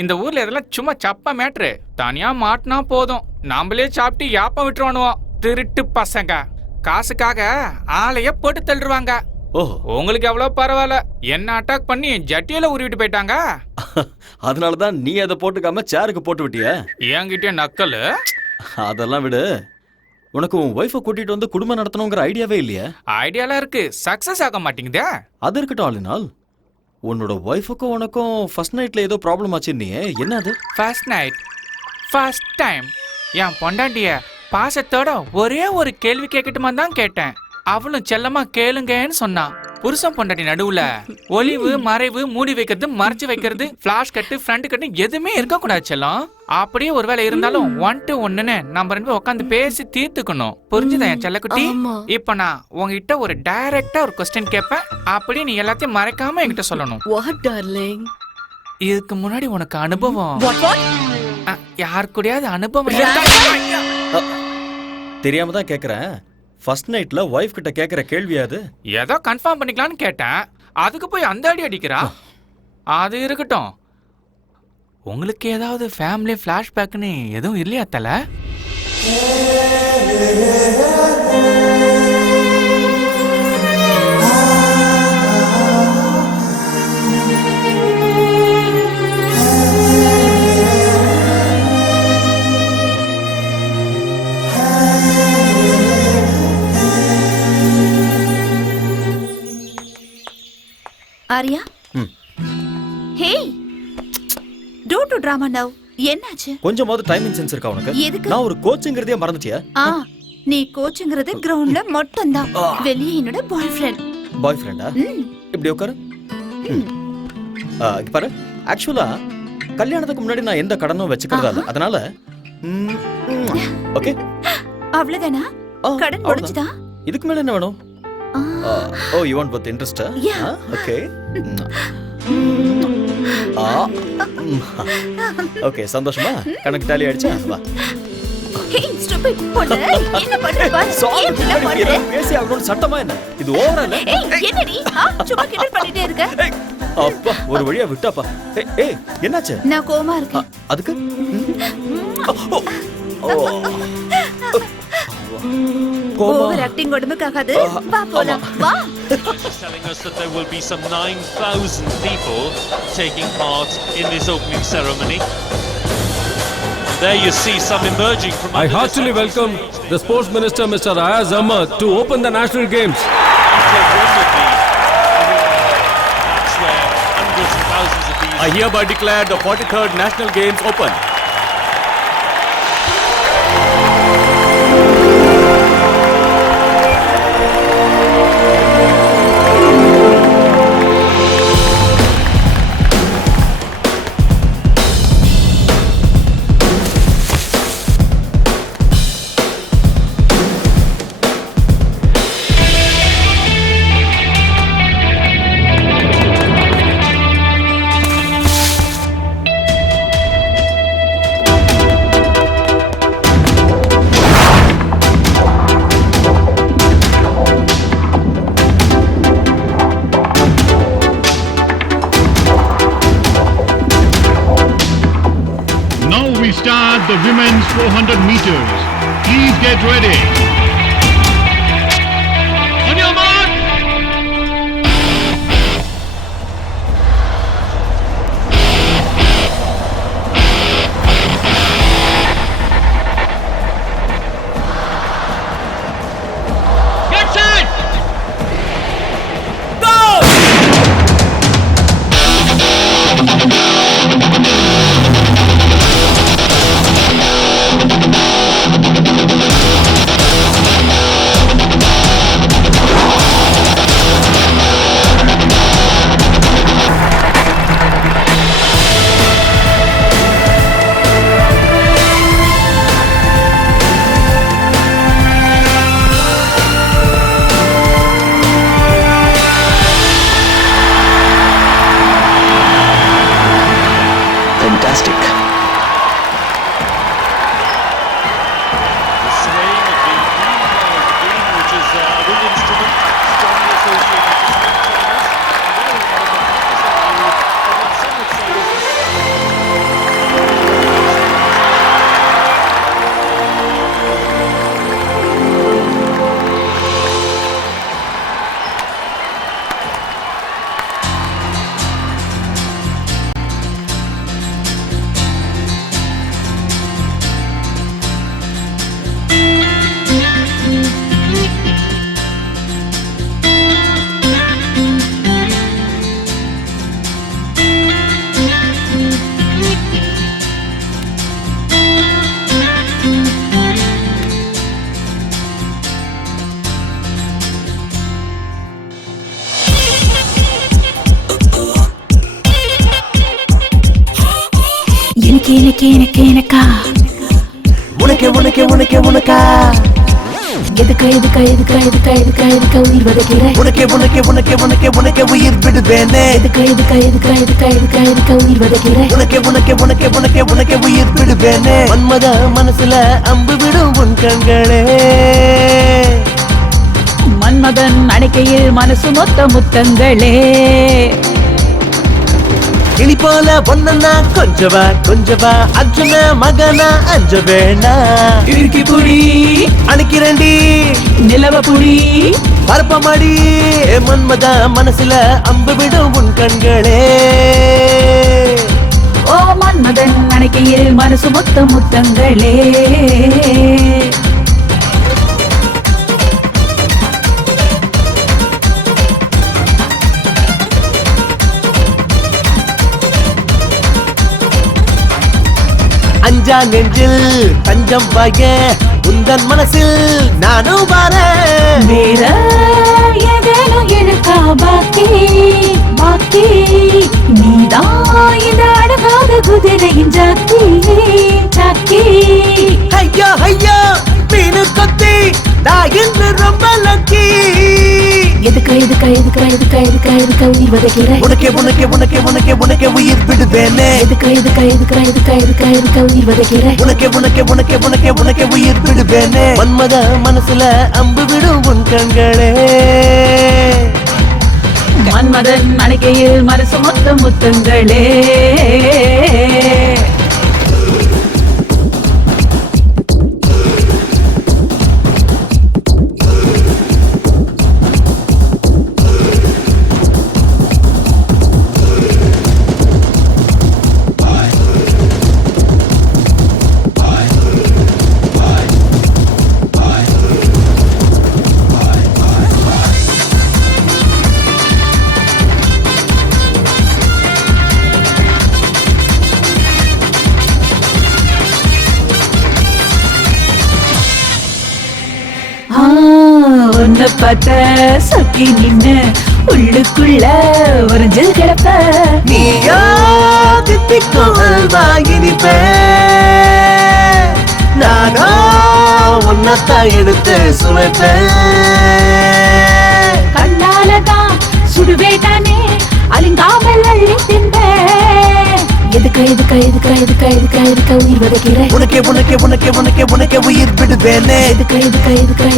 இந்த ஊர்ல இதெல்லாம் சும்மா சப்ப மேட்ரு. தனியா மாட்டினா போதும், நாமளே சாப்பிட்டு யாப்பம் விட்டுருவானுவோம். திருட்டு பசங்க காசுக்காக ஆளைய போட்டு தள்ளுவாங்க. ஓஹோ, உங்களுக்கு எவ்வளவு பரவாயில்ல, என்ன அட்டாக் பண்ணி ஜட்டியில உருவிட்டு போயிட்டாங்க. அதனால தான் நீ அதை போட்டுக்காம சேருக்கு போட்டு விட்டிய. என்கிட்ட நக்கல். அதெல்லாம் விடு. உனக்கு உன் ஒய்ஃபை கூட்டிட்டு வந்து குடும்பம் நடத்தணுங்கிற ஐடியாவே இல்லையா? ஐடியாலாம் இருக்கு, சக்சஸ் ஆக மாட்டேங்குதே. அது இருக்கட்டும் ஆளுநாள். உன்னோட ஒய்ஃபுக்கும் உனக்கும் ஃபர்ஸ்ட் நைட்ல ஏதோ ப்ராப்ளம் ஆச்சு. நீ என்ன அது? ஃபர்ஸ்ட் நைட் ஃபர்ஸ்ட் டைம் என் பொண்டாட்டிய பாசத்தோட ஒரே ஒரு கேள்வி கேட்கட்டுமா தான் கேட்டேன். அவளும் செல்லமா கேளுங்கன்னு சொன்னான். புருஷன் பொண்டாட்டி நடுவுல ஒளிவு மறைவு, மூடி வைக்கிறது, மறைச்சு வைக்கிறது, பிளாஷ் கட்டு, ஃப்ரண்ட் கட்டு எதுவுமே இருக்க கூடாது செல்லம். அப்படியே ஒருவேளை இருந்தாலும் 1 to 1ன்னு நம்ம ரெண்டு உட்காந்து பேசி தீர்த்துக்கணும். புரிஞ்சுதா என் செல்லக்குட்டி? இப்ப நான் உங்ககிட்ட ஒரு டைரக்டா ஒரு கொஸ்டின் கேட்பேன், அப்படியே நீ எல்லாத்தையும் மறைக்காம என்கிட்ட சொல்லணும். இதுக்கு முன்னாடி உனக்கு அனுபவம் யார் கூடயாவது அனுபவம் தெரியாம தான் கேக்குறேன். ஃபர்ஸ்ட் நைட்ல வைஃப் கிட்ட கேக்குற கேள்வி அது? ஏதோ கன்ஃபார்ம் பண்ணிக்கலாம்னு கேட்டேன், அதுக்கு போய் அந்த அடி அடிக்கிறா. அது இருக்கட்டும், உங்களுக்கு ஏதாவது ஃபேமிலி ஃபிளாஷ்பேக்னு எதுவும் இல்லையா தல? Arya hey don't do drama now. என்னாச்சு? கொஞ்சமாவது டைமிங் சென்ஸ் இருக்கா உனக்கு? எதுக்கு? நான் ஒரு கோச்சுங்கிறதே மறந்துட்டியா? நீ கோச்சுங்கிறது கிரவுண்ட்ல மட்டும் தான். வெளியே என்னோட பாய் ஃப்ரெண்டா? இப்படி உட்காரு. இங்க பாரு, ஆக்சுவலா கல்யாணத்துக்கு முன்னாடி நான் எந்த கடனும் வச்சுக்கிறதா இல்ல. அதனால ஓகே அவ்வளவுதானா? கடன் முடிஞ்சுதா? இதுக்கு மேல என்ன வேணும்? Oh you want both interest? Okay okay சந்தோஷமா? கணக்கு டாலி ஆயிடுச்சா? வா. ஹே ஸ்டூபிட் பொண்ணு, என்ன பண்ற பாரு? ஏன் பண்ற? பேசி அவனோட சட்டமா என்ன? இது ஓவரா இல்ல? ஏய் என்னடி? சும்மா கிண்டல் பண்ணிட்டே இருக்க. அப்பா ஒரு வழியா விட்டாப்பா. ஏய் என்னாச்சு? நான் கோவமா இருக்கேன். அதுக்கு ஓவர் ஆக்டிங் உடம்புக்காகாது. வா போலாம். வா. Telling us that there will be some 9,000 people taking part in this opening ceremony. There you see some emerging from. I heartily welcome the Sports Minister, Mr. Ayaz Ahmad, to open the National Games. I hereby declare the 43rd National Games open. Start the women's 400 meters. Please get ready. On your mark. Get set. Go. Fantastic. The swaying of the green, which is a wind instrument, strongly associated with எனக்கா உனக்கா எதுக்கு உயிர் வதைக்கிற? உனக்கே உயிர் விடுவேனே. எதுக்கு உயிர் வதைக்கிற? உனக்கே உயிர் விடுவேனே. மன்மத மனசுல அம்பு விடும் உன் கண்களே. மன்மதன் அணைக்கையில் மனசு மொத்த முத்தங்களே. கிளி போல பொண்ணா கொஞ்சவா அர்ஜுன மகனா அஞ்ச வேணா இறுக்கி புடி அணிக்கிறண்டி நிலவ புடி பரப்பமாடி மன்மத மனசுல அம்பு விடும் உன் கண்களே ஓ மன்மதன் அணைக்கையில் மனசு மொத்த முத்தங்களே அஞ்சா நெஞ்சில் தஞ்சம் வாய உந்தன் மனசில் நானும் வரேன் வேற ஏதேனும் இருக்கா பாக்கி நீதான் இந்த அழகாத குதிரையின் ஜாக்கி ஐயோ மீனு கொத்தி நான் இன்று ரொம்ப லக்கி எதுக்கு உயிர் வதைக்கிற உனக்கே உயிர் விடுவேனே எதுக்கு உயிர் வதைக்கிற உனக்கே உயிர் விடுவேனே மன்மத மனசுல அம்பு விடும் உன் கண்களே மன்மதன் அணைக்கையில் மனசு மொத்த முத்தங்களே உன்னை பார்த்த சொக்கி நின்னு உள்ளுக்குள்ள ஒரு ஜல் கிடப்ப நீயோ தித்திக்கும் அல்வாயினிப்பே நானோ உன்னத்தான் எடுத்து சுமைப்பேன் கண்ணாலதான் சுடுவேட்டானே அலிங்காமல் அள்ளி தின்பேன் எதுக்கு உயிர் வதைக்கிற உனக்கே உயிர் விடுவேனே எதுக்கு உயிர் வதைக்கிற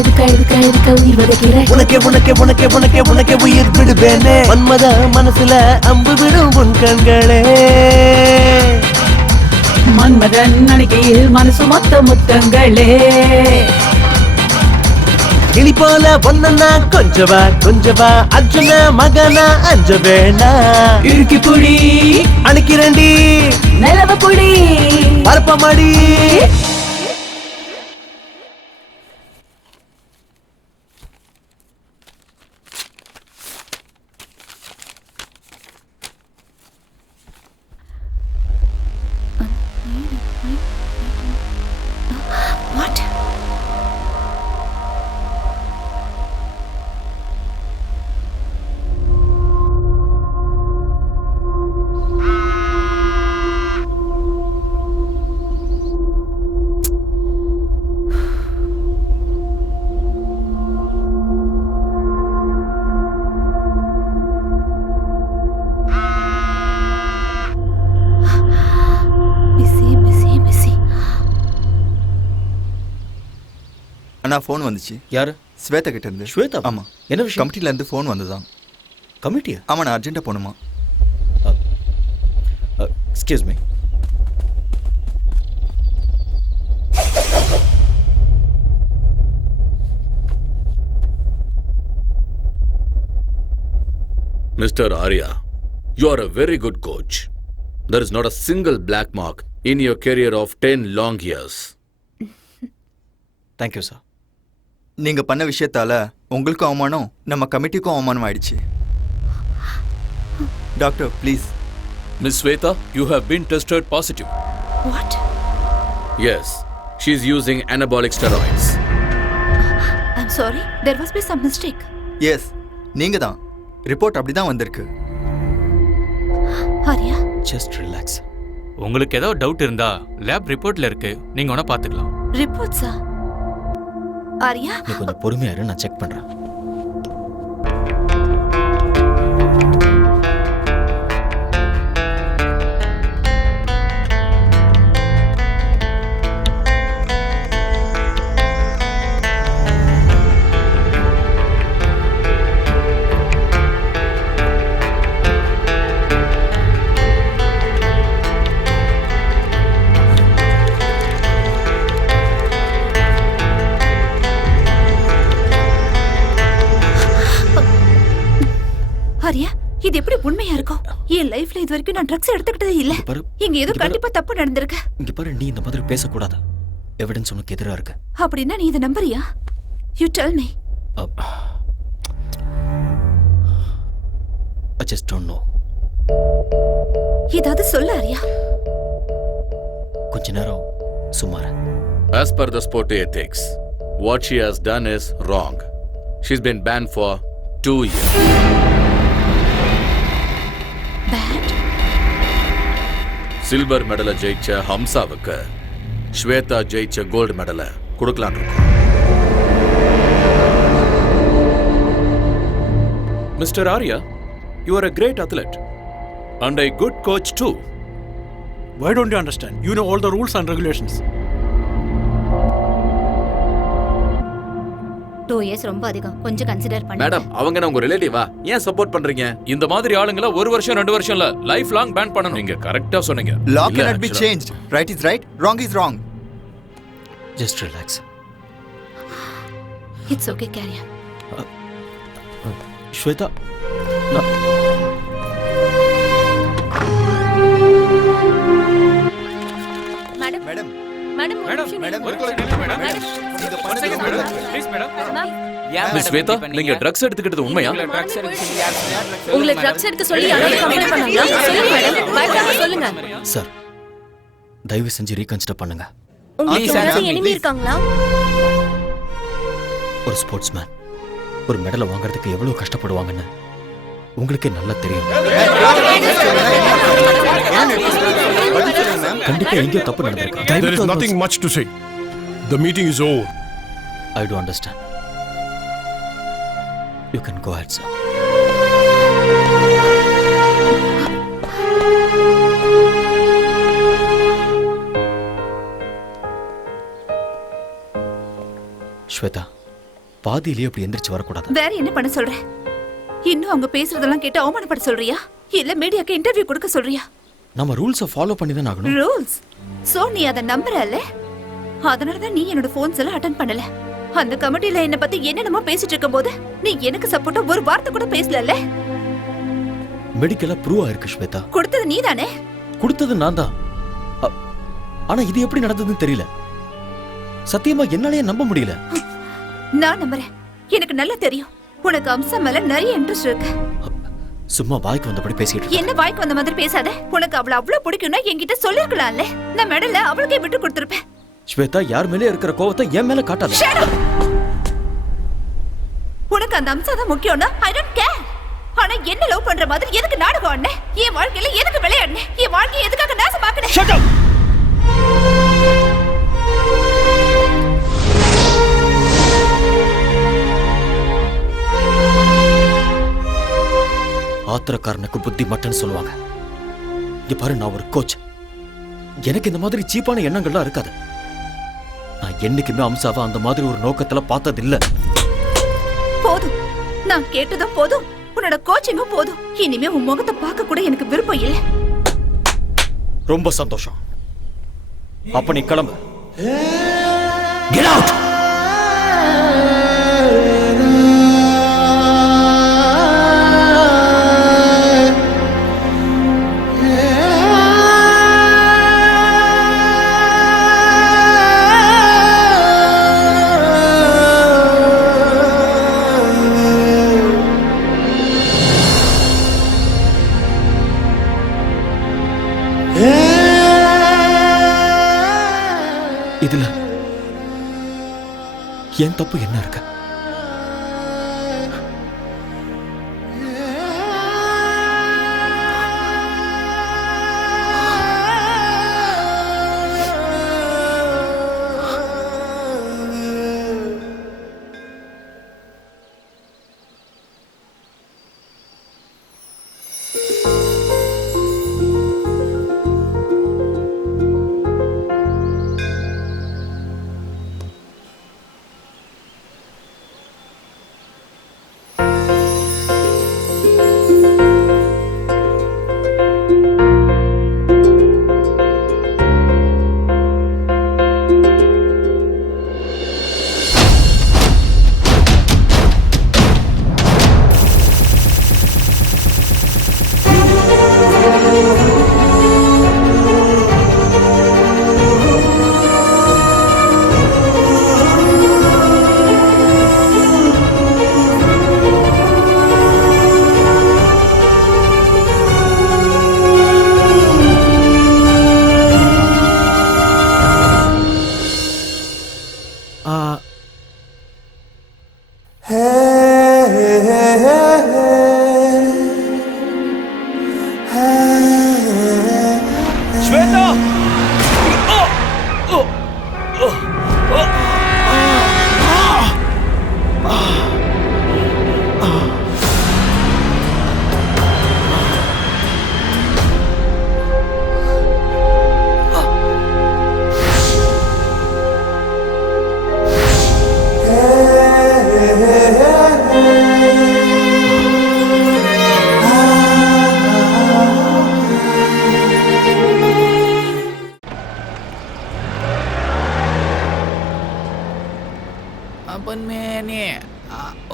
உனக்கே உயிர் விடுவேனே மன்மத மனசுல அம்பு விடும் உன் கண்களே மன்மதன் அணைக்கையில் மனசு மொத்த முத்தங்களே கிளி போல பொண்ணா கொஞ்சவா அர்ஜுன மகனா அஞ்ச வேணா இறுக்கி புடி அணிக்கிறண்டி நிலவ புடி பரப்பமாடி அண்ணா ஃபோன் வந்துச்சு. யாரு? ஸ்வேதா கிட்ட இருந்து. ஸ்வேதா? ஆமா. என்ன விஷயம்? கமிட்டில இருந்து ஃபோன் வந்ததான். கமிட்டியா? ஆமா, நான் அர்ஜென்ட்டா போணுமா. Excuse me. Mr. Arya, you are a very good coach. There is not a single black mark in your career of 10 long years. Thank you, sir. நீங்க பண்ண விஷயத்தால உங்களுக்கும் அவமானம், நம்ம கமிட்டிக்கும் அவமானம் ஆயிடுச்சு. Doctor, please. Miss Sweta, you have been tested positive. What? Yes, she is using anabolic steroids. I'm sorry, there must be some mistake. Yes, நீங்க தான். Report அப்படிதான் வந்திருக்கு. Arya, just relax. உங்களுக்கு ஏதோ டவுட் இருந்தா லேப் ரிப்போர்ட்ல இருக்கு, நீங்க வேணா பாத்துக்கலாம். ரிப்போர்ட்ஸா? ஆரியா, நீ கொஞ்சம் பொறுமையா இரு, நான் செக் பண்றேன். ஆரியா, இது எப்படி உண்மையா இருக்கும்? என் லைஃப்ல இது வரைக்கும் நான் ட்ரக்ஸ் எடுத்துக்கிட்டதே இல்ல. இங்க ஏதோ கண்டிப்பா தப்பு நடந்திருக்கு. இங்க பாரு, நீ இந்த மாதிரி பேசக்கூடாது. எவிடன்ஸ் உனக்கு எதிரா இருக்கு. அப்படின்னா நீ இதை நம்புறியா? You tell me. I just don't know. ஏதாவது சொல்ல ஆரியா. கொஞ்ச நேரம் சுமார. As per the sport ethics, what she has done is wrong. She's been banned for 2 years. Banned? Silver மெடலை ஜெயிச்ச ஹம்சாவுக்கு ஸ்வேதா ஜெயிச்ச கோல்டு மெடலை கொடுக்கலான்னு இருக்கோம். Mr. Arya, you are a great athlete and a good coach too. Why don't you understand? You know all the rules and regulations. 2 years ரொம்ப அதிகம். கொஞ்சம் consider பண்ணுங்க. Madam, அவங்க நான் உங்க ரிலேட்டிவா? ஏன் சப்போர்ட் பண்றீங்க? இந்த மாதிரி ஆளுங்கள 1 வருஷம் 2 வருஷம் இல்ல, லைஃப் லாங் பேன் பண்ணனும். நீங்க கரெக்ட்டா சொன்னீங்க. Law cannot be changed. Right is right, wrong is wrong. Just relax. It's okay, carry on. Shweta, madam madam madam miss Shweta, நீங்க ட்ரக்ஸ் எடுத்துக்கிட்டது உண்மையா? உங்களை ட்ரக்ஸ் எடுக்க சொல்லி யாராவது கம்ப்ளைன்ட் பண்ணாங்களா? சொல்லுங்க மேடம், பயப்படாம சொல்லுங்க. சார், தயவு செஞ்சு ரீகன்சிடர் பண்ணுங்க. உங்களுக்கு யாராவது எனிமி இருக்காங்களா? ஒரு ஸ்போர்ட்ஸ்மேன் ஒரு மெடலை வாங்குறதுக்கு எவ்வளவு கஷ்டப்படுவாங்கன்னு உங்களுக்கே நல்லா தெரியும். கண்டிப்பா எங்கேயோ தப்பு நடந்திருக்கு. There is nothing much to say. The meeting is over. I do understand. You can go ahead, sir. Shweta, பாதியிலேயே அப்படி எந்திரிச்சு வரக்கூடாது. வேற என்ன பண்ண சொல்ற? இன்னும் அவங்க பேசுறதெல்லாம் கேட்டு அவமானப்பட சொல்றியா? இல்ல மீடியாக்கு இன்டர்வியூ கொடுக்க சொல்றியா? நம்ம ரூல்ஸை ஃபாலோ பண்ணி தான் ஆகணும். ரூல்ஸ்? சோ நீ அத நம்பறல்ல? அதனால தான் நீ என்னோட போன்ஸ் எல்லாம் அட்டெண்ட் பண்ணல. அந்த கமிட்டில என்ன பத்தி என்னென்னமோ பேசிட்டு இருக்கும்போது நீ எனக்கு சப்போர்ட்டா ஒரு வார்த்தை கூட பேசலல்ல? மெடிக்கலா ப்ரூவ் ஆயிருக்கு ஸ்வேதா. கொடுத்தது நீதானே? கொடுத்தது நான் தான். ஆனா இது எப்படி நடந்ததுன்னு தெரியல. சத்தியமா என்னாலயே நம்ப முடியல. நான் நம்புறேன். எனக்கு நல்லா தெரியும் உனக்கு அம்சா மேல நிறைய இன்ட்ரெஸ்ட் இருக்கு. சும்மா வாய்க்கு வந்தபடி பேசிட்டு என்ன வாய்க்கு வந்த மாதிரி பேசாத. உனக்கு அவளை அவ்வளவு பிடிக்கும்னா என்கிட்ட சொல்லிருக்கலாம்ல. நான் மெடல அவளுக்கே விட்டு கொடுத்திருப்பேன். ஸ்வேதா, யார் மேலே இருக்கிற கோவத்தை என் மேல காட்டாத. உனக்கு அந்த அம்சா தான் முக்கியம்னா ஐ டோன்ட் கேர். ஆனா என்ன லவ் பண்ற மாதிரி எதுக்கு நாடகம் ஆடுன? என் வாழ்க்கையில எதுக்கு விளையாடுன? என் வாழ்க்கையை எதுக்காக நாசமாக்குன? Shut up. ஆத்திரக்காரனுக்கு புத்தி மட்டும்னு சொல்லுவாங்க. இங்க பாரு, நான் ஒரு கோச். எனக்கு இந்த மாதிரி சீப்பான எண்ணங்கள்லாம் இருக்காது. நான் என்னைக்குமே அம்சாவை அந்த மாதிரி ஒரு நோக்கத்துல பார்த்தது இல்ல. போதும், நான் கேட்டதும் போதும், உன்னோட கோச்சிங்கும் போதும். இனிமே உன் முகத்தை பார்க்க கூட எனக்கு விருப்பம் இல்லை. ரொம்ப சந்தோஷம். அப்ப நீ கிளம்பு. Get out. இதுல என் தப்பு என்ன இருக்கு?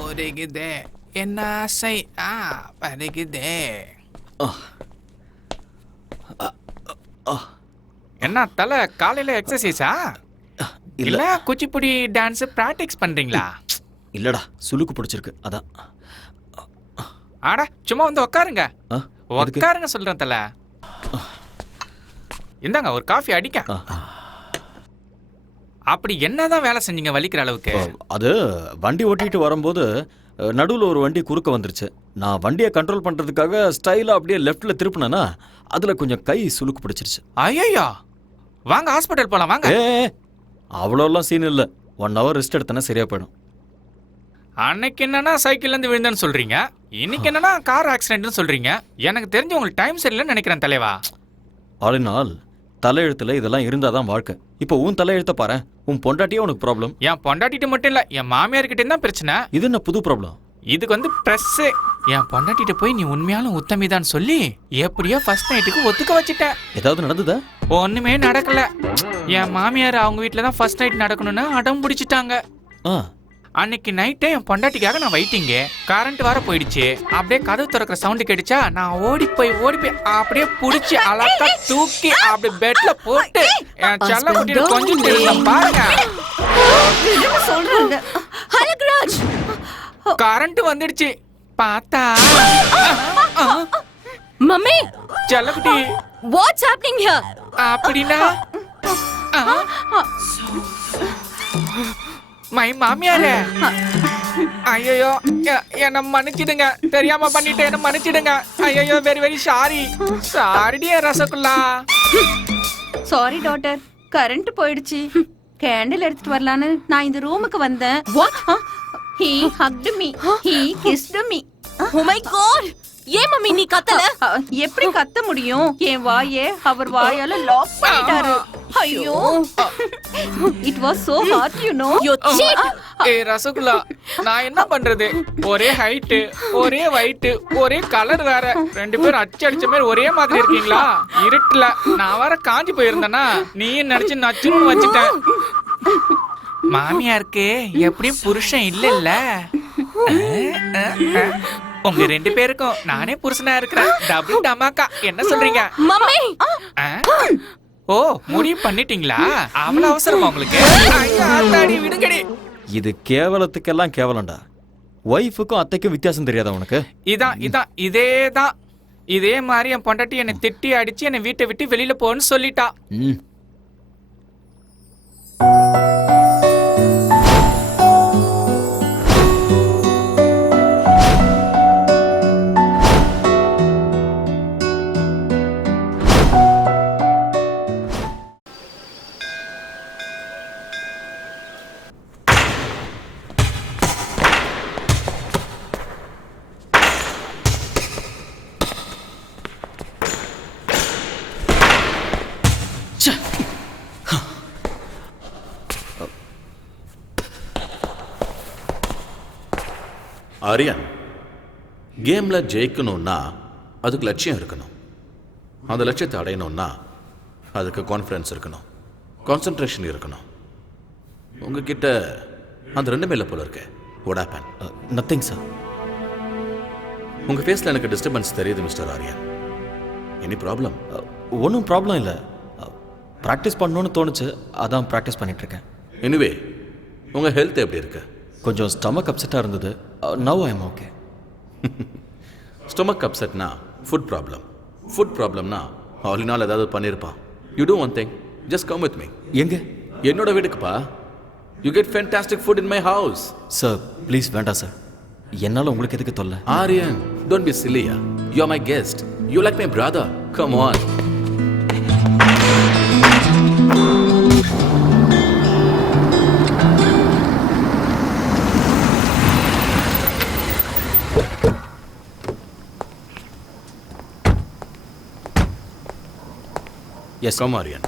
ஒருகுதே என்ன ஆசை பருகுதே. என்ன தலை காலையில எக்ஸசைஸா இல்ல குச்சிப்புடி டான்ஸ் பிராக்டிஸ் பண்றீங்களா? இல்லடா சுளுக்கு பிடிச்சிருக்கு அதான். ஆடா சும்மா வந்து உட்காருங்க. உட்காருங்க சொல்றேன் தல. இந்தாங்க ஒரு காஃபி அடிக்க. அப்படி என்னதான் வேலை செஞ்சீங்க வலிக்கிற அளவுக்கு? அது வண்டி ஓட்டிட்டு வரும்போது நடுவில் ஒரு வண்டி குறுக்க வந்துருச்சு. நான் வண்டியை கண்ட்ரோல் பண்றதுக்காக ஸ்டைலா அப்படியே லெஃப்ட்ல திருப்பினேன்னா அதுல கொஞ்சம் கை சுளுக்கு பிடிச்சிருச்சு. ஐயோ வாங்க ஹாஸ்பிட்டல் போலாம் வாங்க. அவ்வளோலாம் சீன் இல்லை. 1 hour ரெஸ்ட் எடுத்தனா சரியா போயிடும். அன்னைக்கு என்னன்னா சைக்கிள்ல இருந்து விழுந்தேன்னு சொல்றீங்க, இன்னைக்கு என்னன்னா கார் ஆக்சிடென்ட்னு சொல்றீங்க. எனக்கு தெரிஞ்சு உங்களுக்கு டைம் சரியில்லைன்னு நினைக்கிறேன் தலைவா. ஆல் இன் ஆல் தலையெழுத்துல இதெல்லாம் இருந்தாதான் வாழ்க்கை. இப்போ உன் தலையெழுத்த பாரு. உன் பொண்டாட்டியே உனக்கு ப்ராப்ளம். என் பொண்டாட்டிட்டு மட்டும் இல்ல, என் மாமியார்கிட்ட தான் பிரச்சனை. இது என்ன புது ப்ராப்ளம்? இதுக்கு வந்து பிரஸ். என் பொண்டாட்டிட்ட போய் நீ உண்மையாலும் உத்தமிதான் சொல்லி எப்படியோ ஃபர்ஸ்ட் நைட்டுக்கு ஒத்துக்க வச்சுட்டேன். ஏதாவது நடந்ததா? ஒண்ணுமே நடக்கல. என் மாமியார் அவங்க வீட்டுல தான் ஃபர்ஸ்ட் நைட் நடக்கணும்னு அடம் பிடிச்சிட்டாங்க. அன்னைக்கு நைட்டே என் பொண்டாட்டிக்காக நான் வெயிட்டிங்க. கரண்ட் வர போயிடுச்சு. அப்படியே கதவு திறக்கிற சவுண்ட் கேட்டுச்சா, நான் ஓடி போய் அப்படியே புடிச்சு அழகா தூக்கி அப்படி பெட்ல போட்டு என் செல்ல குட்டியில கொஞ்சம் தெரியும் பாருங்க. கரண்ட் வந்துடுச்சு. பார்த்தா மம்மி செல்லக்குட்டி வாட்ஸ் ஹேப்பனிங் ஹியர்? அப்படினா மை மாமியாரே, ஐயோ என்ன மன்னிச்சிடுங்க, தெரியாம பண்ணிட்டு என்ன மன்னிச்சிடுங்க. ஐயோ very very sorry rasgulla. Sorry daughter, current போயிடுச்சு. கேண்டில் எடுத்துட்டு வரலான்னு நான் இந்த ரூமுக்கு வந்தேன். He hugged me. He kissed me. Oh my god! ஏன் மம்மி நீ கத்தல? எப்படி கத்த முடியும்? என் வாயே அவர் வாயால லாக் பண்ணிட்டாரு. ஐயோ, it was so hard, you know. You cheat. Rasgulla, நான் என்ன பண்றது? ஒரே ஹைட், ஒரே weight, ஒரே கலர் வேற. 2 பேரும் அடிச்ச மாதிரி ஒரே மாதிரி இருக்கீங்களா? இருட்டுல நான் வேற காஞ்சி போயிருந்தேனா, நீ நினைச்சு நச்சுன்னு வச்சிட்டேன். மாமியாருக்கு எப்படியும் புருஷன் இல்ல. உங்க 2 பேருக்கும் நானே புருஷனா இருக்கிறேன். டபுள் டமாக்கா. என்ன சொல்றீங்க மம்மி? ஓ முடிவு பண்ணிட்டீங்களா? அவ்வளவு அவசரமா உங்களுக்கு? விடுங்கடி. இது கேவலத்துக்கெல்லாம் கேவலம்டா. ஒய்ஃபுக்கும் அத்தைக்கும் வித்தியாசம் தெரியாதா உனக்கு? இதேதான். இதே மாதிரி என் பொண்டாட்டி என்னை திட்டி அடிச்சு என்னை வீட்டை விட்டு வெளியில போன்னு சொல்லிட்டா. ஆரியன், கேம்ல ஜெயிக்கணும்னா அதுக்கு லட்சியம் இருக்கணும். அந்த லட்சியத்தை அடையணும்னா அதுக்கு கான்ஃபிடன்ஸ் இருக்கணும், கான்சென்ட்ரேஷன் இருக்கணும். உங்ககிட்ட அந்த 2மே இல்லை போல இருக்கு. What happen? Nothing sir. உங்க ஃபேஸ்ல எனக்கு டிஸ்டர்பன்ஸ் தெரியுது மிஸ்டர் ஆரியன். Any problem? ஒன்றும் ப்ராப்ளம் இல்லை. ப்ராக்டிஸ் பண்ணணும்னு தோணுச்சு, அதான் ப்ராக்டிஸ் பண்ணிட்டு இருக்கேன். எனிவே உங்க ஹெல்த் எப்படி இருக்கு? கொஞ்சம் ஸ்டமக் அப்செட்டாக இருந்தது. Now I am okay. Stomach அப்செட்னா ஃபுட் ப்ராப்ளம். ஃபுட் ப்ராப்ளம்னா ஆல் இன் ஆல் ஏதாவது பண்ணியிருப்பான். You do one thing, just come with me. எங்க? என்னோட வீட்டுக்குப்பா. You get fantastic food in my house. Sir please வேண்டாம் சார். என்னால் உங்களுக்கு எதுக்கு தொல்லை? ஆரியன், டோன்ட் பி சில்லியா. You are my guest. You like my brother. Come on. Yes, come Aryan.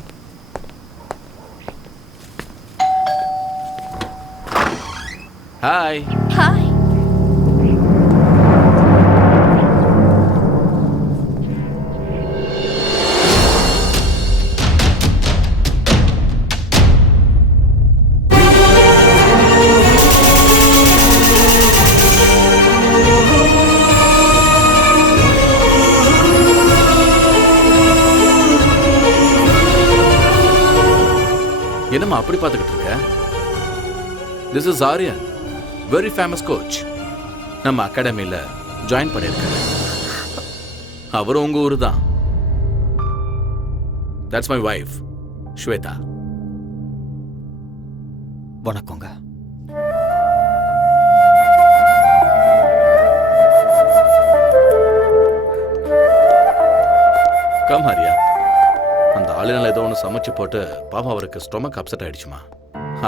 Hi. Hi. என்னம்மா அப்படி பார்த்துக்கிட்டு இருக்க? This is Aryan, very famous coach. நம்ம அகாடமியில் ஜாயின் பண்ணியிருக்காரு. அவரும் உங்க ஊரு தான். That's my wife Shweta. வணக்கங்க. கம் ஹரியா. அந்த ஆளுநர் ஏதோ ஒன்று சமைச்சு போட்டு பாவம் அவருக்கு ஸ்டொமக் அப்செட் ஆயிடுச்சுமா.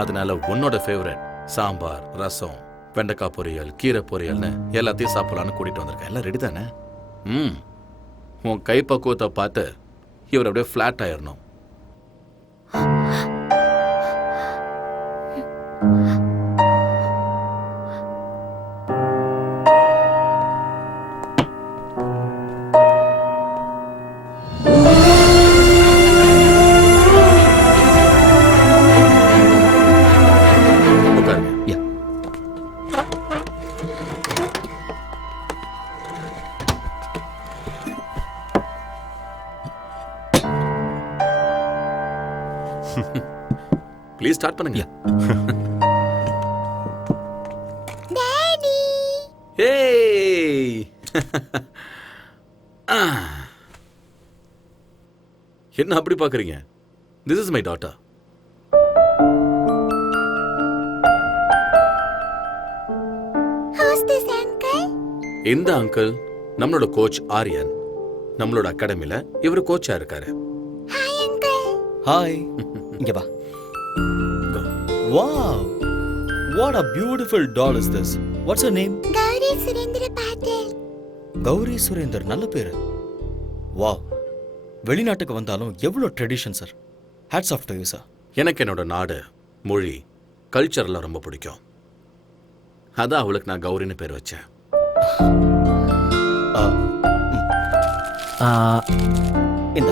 அதனால உன்னோட ஃபேவரட் சாம்பார், ரசம், வெண்டைக்காய் பொரியல், கீரை பொரியல்னு எல்லாத்தையும் சாப்பிடலான்னு கூட்டிட்டு வந்திருக்கேன். எல்லாம் ரெடி தானே? உன் கை பக்குவத்தை பார்த்து இவர் அப்படியே ஃப்ளாட் ஆயிடணும். ப்ளீஸ் ஸ்டார்ட் பண்ணுங்க. டாடி. ஏய். என்ன அப்படி பாக்குறீங்க? This is my daughter. Who's this uncle? இந்த அங்கிள் நம்மளோட கோச் ஆரியன். நம்மளோட அகாடமில இவர் கோச்சா இருக்காரு. Hi uncle. ஹாய். இங்க வா. Wow! What a beautiful doll is this? What's her name? Gowri Surendra பாட்டில். கௌரி சுரேந்தர், நல்ல பேரு. வாவ். வெளிநாட்டுக்கு வந்தாலும் எவ்வளோ tradition sir. Hats off to you sir. எனக்கு என்னோட நாடு, மொழி, கல்ச்சர்லாம் ரொம்ப பிடிக்கும். அதான் அவளுக்கு நான் கௌரின்னு பேர் வச்சேன். இந்த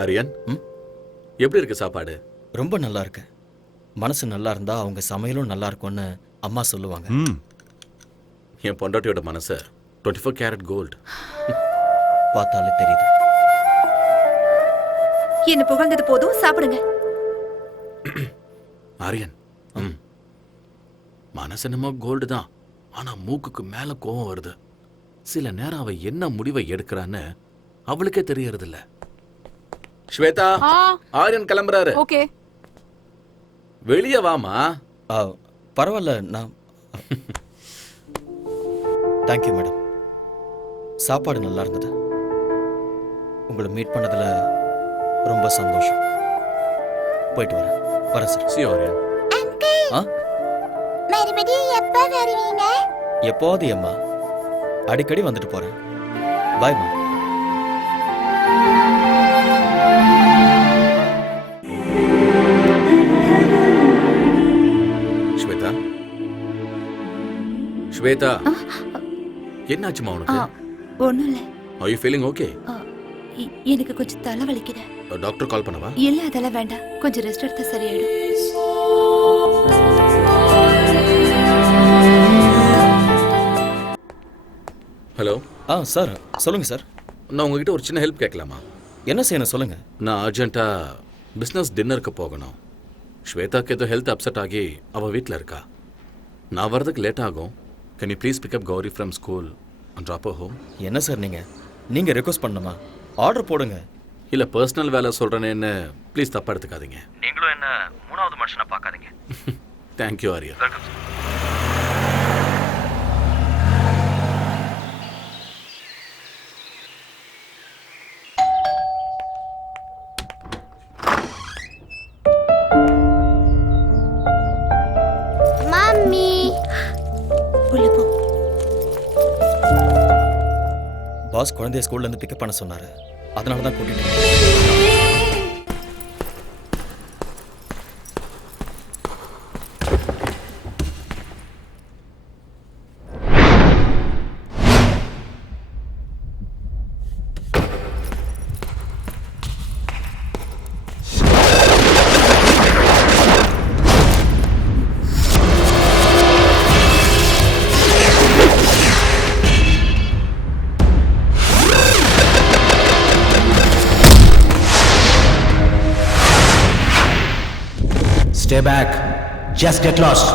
ஆரியன், எப்படி இருக்கு சாப்பாடு? ரொம்ப நல்லா இருக்கு. மனசு நல்லா இருந்தா அவங்க சமையலும் நல்லா இருக்கும்னு அம்மா சொல்லுவாங்க. என் பொண்டாட்டியோட மனசு 24 கேரட் கோல்டு. பார்த்தாலே தெரியுது. என்ன புகழ்ந்தது போதும், சாப்பிடுங்க. ஆரியன், மனசு என்னமோ கோல்டு தான், ஆனா மூக்குக்கு மேல கோவம் வருது. சில நேரம் அவ என்ன முடிவை எடுக்கிறான்னு அவளுக்கே தெரியறது இல்ல. ஸ்வேதா, ஆரியன் கிளம்புறாரு. ஓகே. வெளியே வாமா. பரவாயில்ல, நான் தேங்க்யூ மேடம். சாப்பாடு நல்லா இருந்தது. உங்களை மீட் பண்ணதுல ரொம்ப சந்தோஷம். போயிட்டு வரேன் சார். சி ஆரியன். மறுபடியும் எப்ப வருவீங்க? எப்போது அம்மா, அடிக்கடி வந்துட்டு போறேன். பாய்மா. ஸ்வேதா, ஸ்வேதா, என்னாச்சுமா உனக்கு? ஒண்ணும் இல்ல. Are you feeling okay? எனக்கு கொஞ்சம் தலை வலிக்குது. டாக்டர் கால் பண்ணவா? இல்ல, அதெல்லாம் வேண்டாம். கொஞ்சம் ரெஸ்ட் எடுத்தா சரியாயிடும். ஹலோ. சார் சொல்லுங்க சார். நான் உங்ககிட்ட ஒரு சின்ன ஹெல்ப் கேட்கலாமா? என்ன செய்யணும் சொல்லுங்க. நான் அர்ஜென்ட்டா பிஸ்னஸ் டின்னருக்கு போகணும். ஸ்வேதாக்கு ஏதோ ஹெல்த் அப்செட் ஆகி அவள் வீட்டில் இருக்கா. நான் வரதுக்கு லேட் ஆகும். Can you please pick up Gauri from school and drop home? என்ன சார் நீங்க ரெக்வஸ்ட் பண்ணணுமா? ஆர்டர் போடுங்க. இல்லை, பர்சனல் வேலை சொல்கிறேன்னு ப்ளீஸ் தப்பாக எடுத்துக்காதீங்க. நீங்களும் என்ன மூணாவது மனுஷனா பார்க்காதீங்க. தேங்க்யூ ஆரியா. மம்மி. உள்ள போ. பாஸ் குழந்தைய ஸ்கூல்ல இருந்து பிக்கப் பண்ண சொன்னாரு. அதனால தான் கூட்டிட்டு Stay back. Just get lost.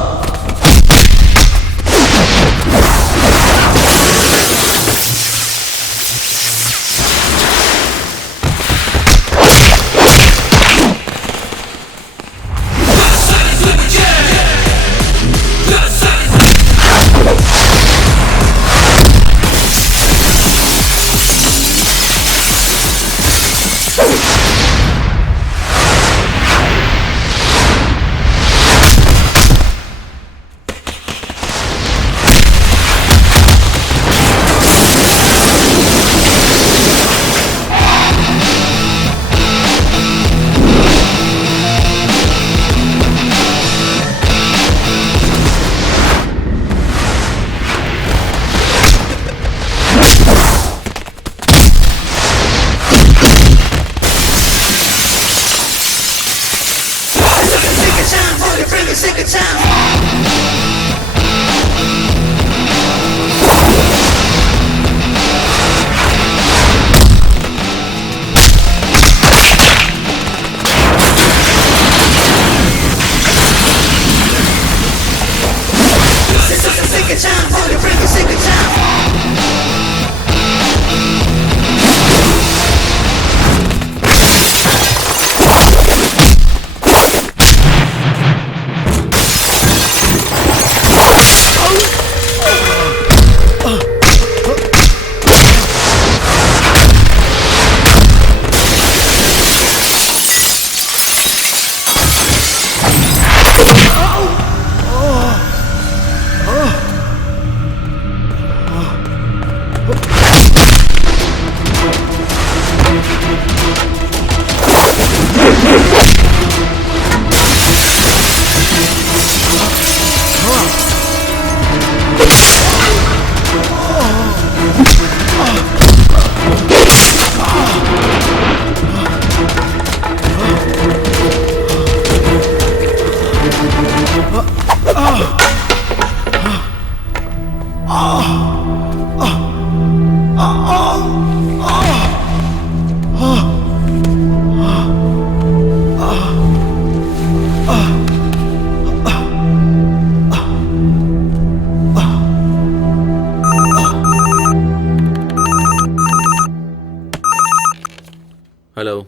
Hello,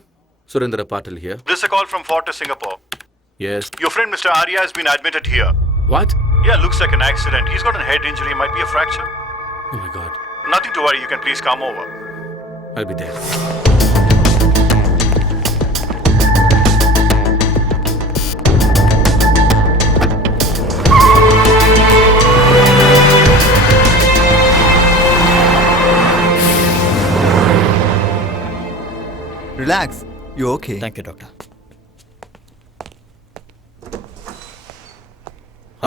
Surendra Patil here. This is a call from Fortis, Singapore. Yes. Your friend Mr. Arya has been admitted here. What? Yeah, looks like an accident. He's got a head injury, might be a fracture. Oh my God. Nothing to worry, you can please come over. I'll be there. Relax. You okay? Thank you, doctor.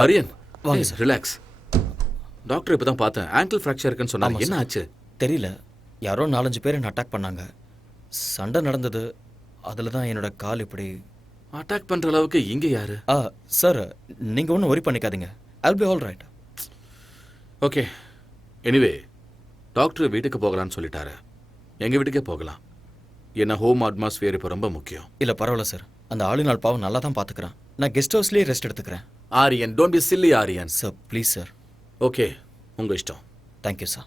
Aryan வாங்க sir. Relax. Doctor இப்போ தான் பார்த்தேன். Angle fracture இருக்குன்னு சொன்னாங்க. என்ன ஆச்சு? தெரியல. யாரோ 4-5 பேர் என்ன அட்டாக் பண்ணாங்க. சண்டை நடந்தது. அதில் தான் என்னோட கால் இப்படி அட்டாக் பண்ணுற அளவுக்கு இங்கே யாரு? சார் நீங்கள் ஒன்றும் ஒரி பண்ணிக்காதீங்க. I'll be all right. Okay. Anyway doctor வீட்டுக்கு போகலான்னு சொல்லிட்டாரு. எங்கள் வீட்டுக்கே போகலாம். என்ன ஹோம் அட்மாஸ்பியர் இப்போ ரொம்ப முக்கியம். இல்லை பரவாயில்ல சார். அந்த ஆளுநாள் பாவம் நல்லா தான் பார்த்துக்கிறேன். நான் கெஸ்ட் ஹவுஸ்லேயே ரெஸ்ட் எடுத்துக்கிறேன். Aryan, don't B chilli Aryan. Sir please sir. Okay, உங்கள் இஷ்டம். Thank you sir.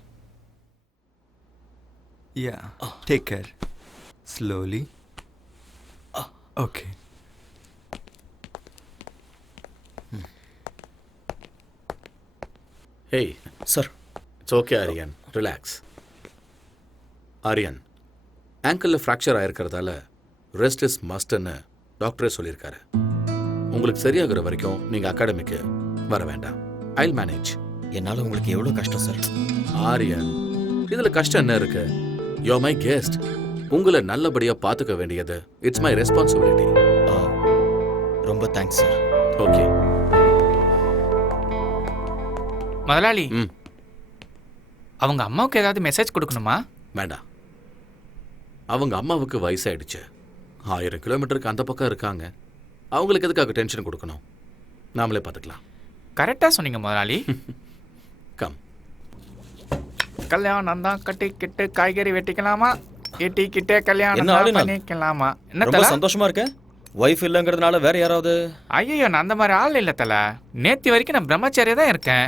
Yeah. Take care. Slowly. Okay. Hey. Sir. It's okay, Aryan. Relax. Aryan, ஆங்கிளில் ஃப்ராக்சர் ஆயிருக்கிறதால ரெஸ்ட் இஸ் மஸ்ட்னு டாக்டரே சொல்லியிருக்காரு. உங்களுக்கு சரியாகிற வரைக்கும் நீங்கள் அகாடமிக்கு வர வேண்டாம். ஐல் மேனேஜ். என்னால் உங்களுக்கு எவ்வளோ கஷ்டம் சார். ஆரியன், இதில் கஷ்டம் என்ன இருக்கு? You my guest. உங்களை நல்லபடியாக பார்த்துக்க வேண்டியது இட்ஸ் மை ரெஸ்பான்சிபிலிட்டி. ரொம்ப தேங்க்ஸ் சார். ஓகே முதலாளி, அவங்க அம்மாவுக்கு ஏதாவது மெசேஜ் கொடுக்கணுமா? வேண்டாம். அவங்க அம்மாவுக்கு வயசாயிடுச்சு. 1000 கிலோமீட்டருக்கு அந்த பக்கம் இருக்காங்க. அவங்களுக்கு எதுக்காக டென்ஷன் கொடுக்கணும்? நாமளே பார்த்துக்கலாம். கரெக்டாக சொன்னீங்க முதலாளி. கம். கல்யாணம் தான் கட்டிக்கிட்டு காய்கறி வெட்டிக்கலாமா? எட்டிக்கிட்டே கல்யாணம் என்ன தான் பண்ணிக்கலாமா? ரொம்ப சந்தோஷமா இருக்க? ஒய்ஃப் இல்லைங்கிறதுனால வேற யாராவது? ஐயோ, நான் அந்த மாதிரி ஆள் இல்லை தல. நேற்று வரைக்கும் நான் பிரம்மச்சாரியா தான் இருக்கேன்.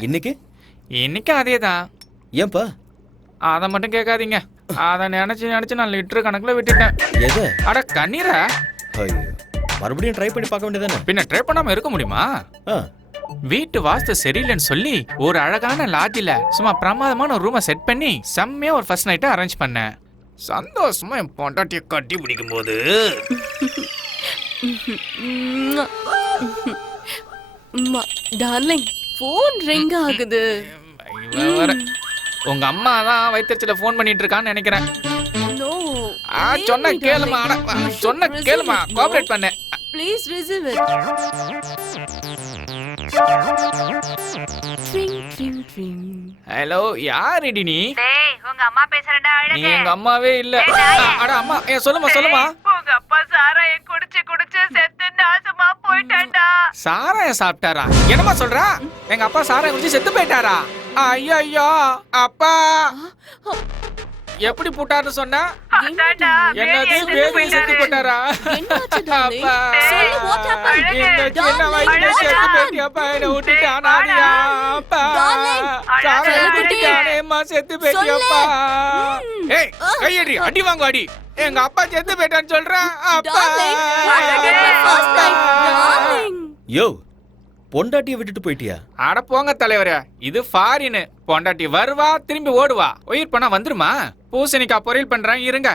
இன்னைக்கும் அதே தான். ஏன்பா? அதை மட்டும் கேட்காதீங்க. அதை நினைச்சு நான் லிட்டர் கணக்குல விட்டுட்டேன். எது? அட கண்ணீரா? மறுபடியும் ட்ரை பண்ணி பார்க்க வேண்டியதானே? பின்ன ட்ரை பண்ணாம இருக்க முடியுமா? வீட்டு வாஸ்து சரியில்லைன்னு சொல்லி ஒரு அழகான லாட்ஜில் சும்மா பிரமாதமான ஒரு ரூமை செட் பண்ணி செம்மையா ஒரு ஃபர்ஸ்ட் நைட்டை அரேஞ்ச் பண்ணேன். சந்தோஷமா என் பொண்டாட்டியை கட்டி பிடிக்கும் போது டார்லிங், போன் ரிங் ஆகுது. உங்க அம்மா தான் வயிற்றுல போன் பண்ணிட்டு இருக்கான்னு நினைக்கிறேன். சொன்ன கேளுமா, சொன்ன கேளுமா, கோஆபரேட் பண்ண. Please receive it. ஹலோ, யாருடி நீ? டேய், உங்க அம்மா பேசுறடா. நீ எங்க அம்மாவே இல்ல. அட அம்மா, சொல்லுமா. உங்க அப்பா சாராய குடிச்சு செத்து நாசமா போயிட்டான்டா. சாராயம் சாப்பிட்டாரா? என்னமா சொல்றா? எங்க அப்பா சாராயம் குடிச்சு செத்து போயிட்டாரா? ஐயோ, அப்பா எப்படி போட்டாருன்னு சொன்னா? என்னது, வேதி செத்து போட்டாரா? அப்பா சின்ன வயசுல செத்து போயிட்டியாப்பா, என்ன விட்டுட்டு அனாதையா? அப்பா சாராயம் குடிக்கானேம்மா செத்து போயிட்டியாப்பா. ஏய், கையடி, அடி வாங்கு அடி. எங்க அப்பா செத்து போயிட்டான்னு சொல்றேன். அப்பா யோ, பொண்டாட்டியை விட்டுட்டு போயிட்டியா? அட போங்க தலைவரே, இது ஃபாரின். பொண்டாட்டி வருவா, திரும்பி ஓடுவா. உயிர் பண்ணா வந்துருமா? பூசணிக்காய் பொரியல் பண்றேன், இருங்க.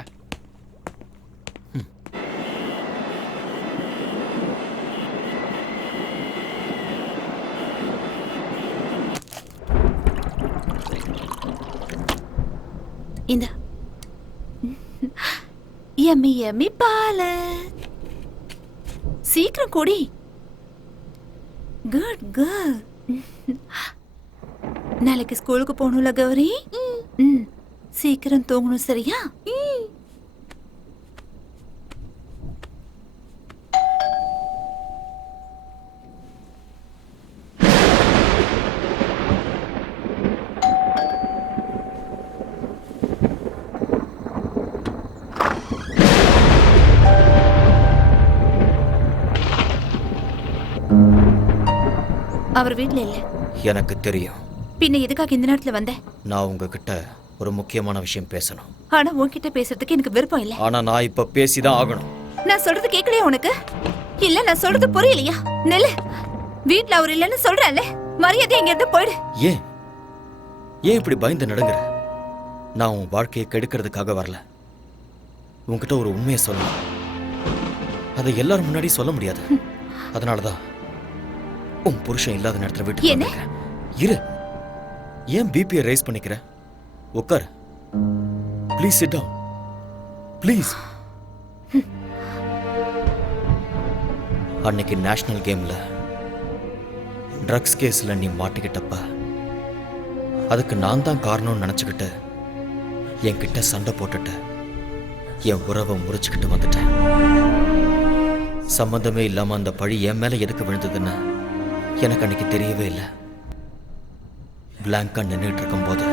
இந்த யம்மி யம்மி பால சீக்கிரம் கூடி. Good girl. நாளைக்கு ஸ்கூலுக்கு போகணும்ல கௌரி? சீக்கிரம் தூங்கணும், சரியா? அவர் வீட்ல இல்ல. எனக்கு தெரியும். பின்ன எதுக்காக இந்த நேரத்துல வந்த? நான் உங்ககிட்ட ஒரு முக்கியமான விஷயம் பேசணும். ஆனா உன்கிட்ட பேசுறதுக்கு எனக்கு விருப்பம் இல்ல. ஆனா நான் இப்ப பேசிதான் ஆகணும். நான் சொல்றது கேட்கலையா உனக்கு? இல்ல நான் சொல்றது புரியலையா? நெல்லு, வீட்ல அவர் இல்லன்னு சொல்றேன்ல, மரியாதை எங்க இருந்து போயிடு. ஏன் இப்படி பயந்து நடுங்குற? நான் உன் வாழ்க்கையை கெடுக்கிறதுக்காக வரல. உன்கிட்ட ஒரு உண்மையை சொல்லணும். அதை எல்லாரும் முன்னாடி சொல்ல முடியாது. அதனாலதான் உன் புருஷன் இல்லாத நேரத்துல விட்டு இரு. ஏன் பிபியை ரைஸ் பண்ணிக்கிற? உட்கார். Please sit down. ப்ளீஸ். அன்னைக்கு நேஷனல் கேம்ல ட்ரக்ஸ் கேஸ்ல நீ மாட்டிக்கிட்டப்ப அதுக்கு நான் தான் காரணம்னு நினைச்சுக்கிட்டு என்கிட்ட சண்டை போட்டுட்டு என் உறவை முறிச்சுக்கிட்டு வந்துட்டேன். சம்பந்தமே இல்லாம அந்த பழி என் மேல எதுக்கு விழுந்ததுன்னு எனக்கு அன்னைக்கு தெரியவே இல்லை. பிளாங்கா நின்றுட்டு இருக்கும்போது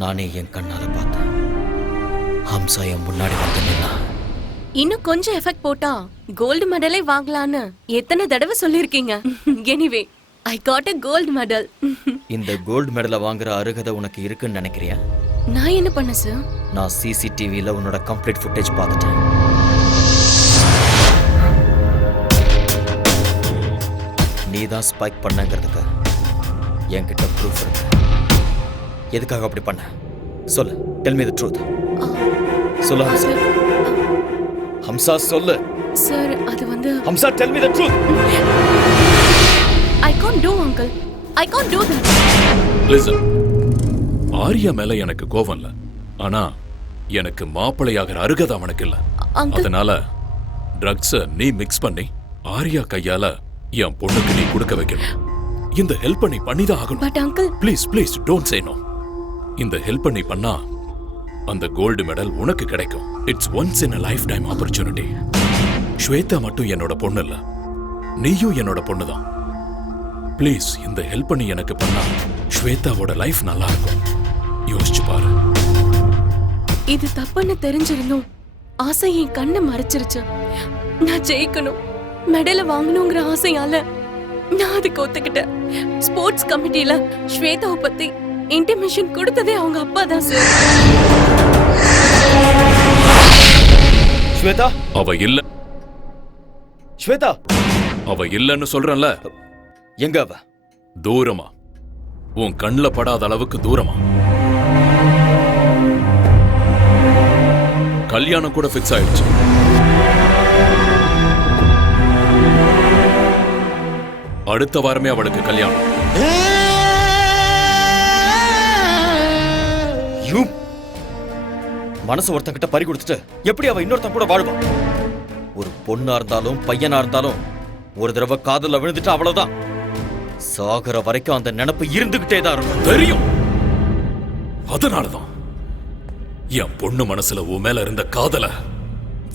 நானே என் கண்ணால பார்த்தேன். ஹம்சா என் முன்னாடி வந்து நின்னா. இன்னும் கொஞ்சம் எஃபெக்ட் போட்டா கோல்டு மெடலே வாங்கலான்னு எத்தனை தடவை சொல்லிருக்கீங்க. Anyway, I got a gold medal. இந்த கோல்டு மெடலை வாங்குற அருகதை உனக்கு இருக்குன்னு நினைக்கிறியா? நான் என்ன பண்ண சார்? நான் சிசிடிவில உன்னோட கம்ப்ளீட் ஃபுட்டேஜ் பார்த்துட்டேன். நீ தான் ஸ்பைக் பண்ணங்கிறதுக்கு என்கிட்ட ப்ரூஃப் இருக்கு. எதுக்காக அப்படி பண்ண? சொல்லு. Tell me the truth. சொல்லு ஹம்சா. ஹம்சா சொல்லு. சார், அது வந்து Hamsa, tell me the truth. I can't do, uncle. I can't do that. Listen. Arya மேல எனக்கு கோவம் இல்ல. ஆனா எனக்கு மாப்பிளையாகிற அருகதை அவனுக்கு இல்ல. அதனால ட்ரக்ஸ நீ மிக்ஸ் பண்ணி ஆரியா கையால என் பொண்ணுக்கு நீ கொடுக்க வைக்கணும். இந்த ஹெல்ப் நீ பண்ணிதான் ஆகணும். But uncle, please don't say no. இந்த ஹெல்ப் நீ பண்ணா அந்த கோல்டு மெடல் உனக்கு கிடைக்கும். It's once in a lifetime opportunity. Shweta மட்டும் என்னோட பொண்ணு இல்ல, நீயும் என்னோட பொண்ணுதான். ப்ளீஸ் இந்த ஹெல்ப் நீ எனக்கு பண்ணா ஸ்வேதாவோட லைஃப் நல்லா இருக்கும். யோசிச்சு பாரு. இது தப்புன்னு தெரிஞ்சிருந்தும் ஆசை என் கண்ணை மறைச்சிருச்சு. நான் ஜெயிக்கணும், மெடலை வாங்கணுங்கிற ஆசையால நான் அதுக்கு ஒத்துக்கிட்டேன். ஸ்போர்ட்ஸ் கமிட்டில ஸ்வேதாவை பத்தி இன்டிமேஷன் கொடுத்ததே அவங்க அப்பா தான் சார். ஸ்வேதா, அவ இல்ல. ஸ்வேதா, அவ இல்லன்னு சொல்றேன்ல. எங்க அவ? தூரமா, உன் கண்ணுல படாத அளவுக்கு தூரமா. கல்யாணம் கூட ஃபிக்ஸ் ஆயிடுச்சு. அடுத்த வாரமே அவளுக்கு கல்யாணம். மனசு ஒருத்தங்கிட்ட பறி கொடுத்துட்டு எப்படி அவ இன்னொருத்தன் கூட வாழ்வா? ஒரு பொண்ணா இருந்தாலும் பையனா இருந்தாலும் ஒரு தடவை காதல விழுந்துட்டு அவ்வளவுதான். சாகர வரைக்கும் அந்த நினைப்பு இருந்துகிட்டே தான் இருக்கும். தெரியும். அதனாலதான் என் பொண்ணு மனசுல உன் மேல இருந்த காதல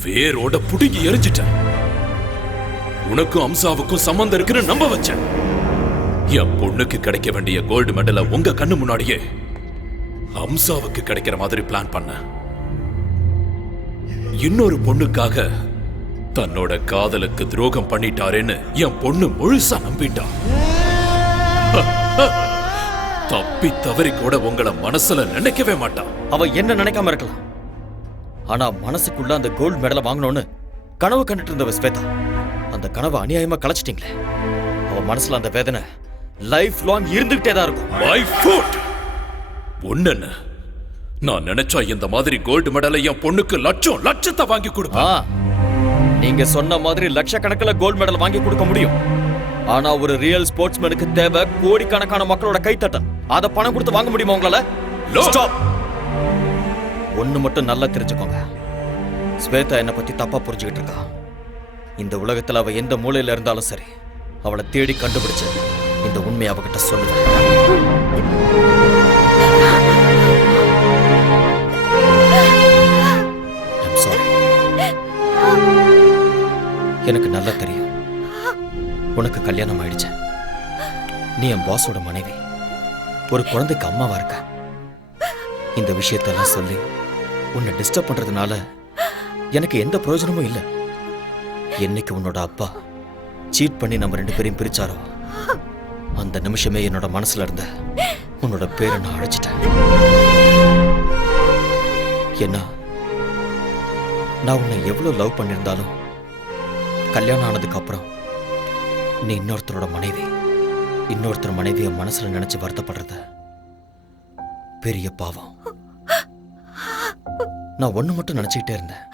வேரோட புடுங்கி எரிஞ்சிட்டேன். உனக்கும் அம்சாவுக்கும் சம்பந்தம் இருக்குன்னு நம்ப வச்சேன். என் பொண்ணுக்கு கிடைக்க வேண்டிய கோல்டு மெடலை உங்க கண்ணு முன்னாடியே அம்சாவுக்கு கிடைக்கிற மாதிரி பிளான் பண்ண. இன்னொரு பொண்ணுக்காக தன்னோட காதலுக்கு துரோகம் பண்ணிட்டாரேன்னு என் பொண்ணு முழுசா நம்பிட்டா. தப்பி தவறி கூட உங்களை மனசுல நினைக்கவே மாட்டான். அவ என்ன நினைக்காம இருக்கலாம், ஆனா மனசுக்குள்ள அந்த கோல்டு மெடலை வாங்கணும்னு கனவு கண்டுட்டு இருந்தவ ஸ்வேதா. அந்த கனவை அநியாயமா கலைச்சிட்டீங்களே. அவ மனசுல அந்த வேதனை லைஃப் லாங் இருந்துகிட்டே தான் இருக்கும். My foot. ஒண்ணு, நான் நினைச்சா இந்த மாதிரி கோல்டு மெடலை என் பொண்ணுக்கு லட்சத்தை வாங்கி கொடுப்பேன். நீங்க சொன்ன மாதிரி லட்சக்கணக்கில் கோல்டு மெடல் வாங்கி கொடுக்க முடியும். ஆனா ஒரு ரியல் ஸ்போர்ட்ஸ்மேனுக்கு தேவை கோடிக்கணக்கான மக்களோட கைத்தட்டல். அத பணம் கொடுத்து வாங்க முடியுமா உங்களால? ஸ்டாப். ஒண்ணு மட்டும் நல்லா தெரிஞ்சுக்கோங்க, ஸ்வேதா என்னை பத்தி தப்பா புரிஞ்சுக்கிட்டு இருக்கா. இந்த உலகத்துல அவ எந்த மூலையில இருந்தாலும் சரி, அவளை தேடி கண்டுபிடிச்சு இந்த உண்மையை அவகிட்ட சொல்லுவேன். எனக்கு நல்லா தெரியும் உனக்கு கல்யாணம் ஆயிடுச்சு. நீ என் பாஸோட மனைவி, ஒரு குழந்தைக்கு அம்மாவா இருக்க. இந்த விஷயத்தெல்லாம் சொல்லி உன்னை டிஸ்டர்ப் பண்றதுனால எனக்கு எந்த பிரயோஜனமும் இல்லை. என்னைக்கு உன்னோட அப்பா சீட் பண்ணி நம்ம 2 பேரையும் பிரிச்சாரோ அந்த நிமிஷமே என்னோட மனசுல இருந்த உன்னோட பேரை நான் அழைச்சிட்டேன். என்ன, நான் உன்னை எவ்வளவு லவ் பண்ணியிருந்தாலும் கல்யாணம் ஆனதுக்கு அப்புறம் நீ இன்னொருத்தரோட மனைவி, இன்னொருத்தர் மனைவிய மனசுல நினைச்சு வருத்தப்படுறது பெரிய பாவம். நான் ஒண்ணு மட்டும் நினைச்சுக்கிட்டே இருந்தேன்,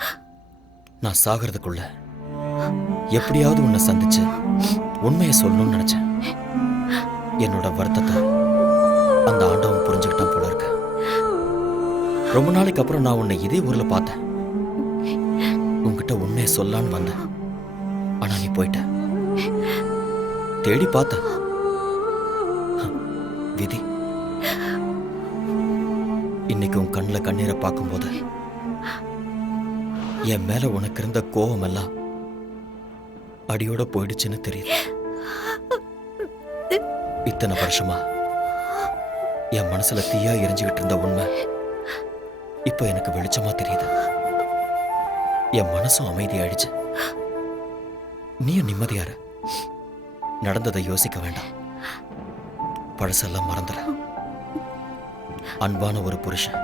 நான் சாகிறதுக்குள்ள எப்படியாவது உன்னை சந்திச்சு உண்மையை சொல்லணும்னு நினைச்சேன். என்னோட வருத்தத்தை அந்த ஆண்டவன் புரிஞ்சுக்கிட்டான் போல இருக்கு. ரொம்ப நாளைக்கு அப்புறம் நான் உன்னை இதே ஊர்ல பார்த்தேன். உன்கிட்ட உண்மையை சொல்லான்னு வந்தேன், ஆனா நீ போயிட்ட. தேடி பார்த்த விதி. இன்னைக்கு உன் கண்ணுல கண்ணீரை பார்க்கும்போது என் மேல உனக்கு இருந்த கோபம் எல்லாம் அடியோட போயிடுச்சுன்னு தெரியுது. இத்தனை வருஷமா என் மனசுல தீயா எரிஞ்சுக்கிட்டு இருந்த உண்மை இப்ப எனக்கு வெளிச்சமா தெரியுது. என் மனசும் அமைதியாயிடுச்சு, நீயும் நிம்மதியார. நடந்ததை யோசிக்க வேண்டாம், பழசெல்லாம் மறந்துட. அன்பான ஒரு புருஷன்,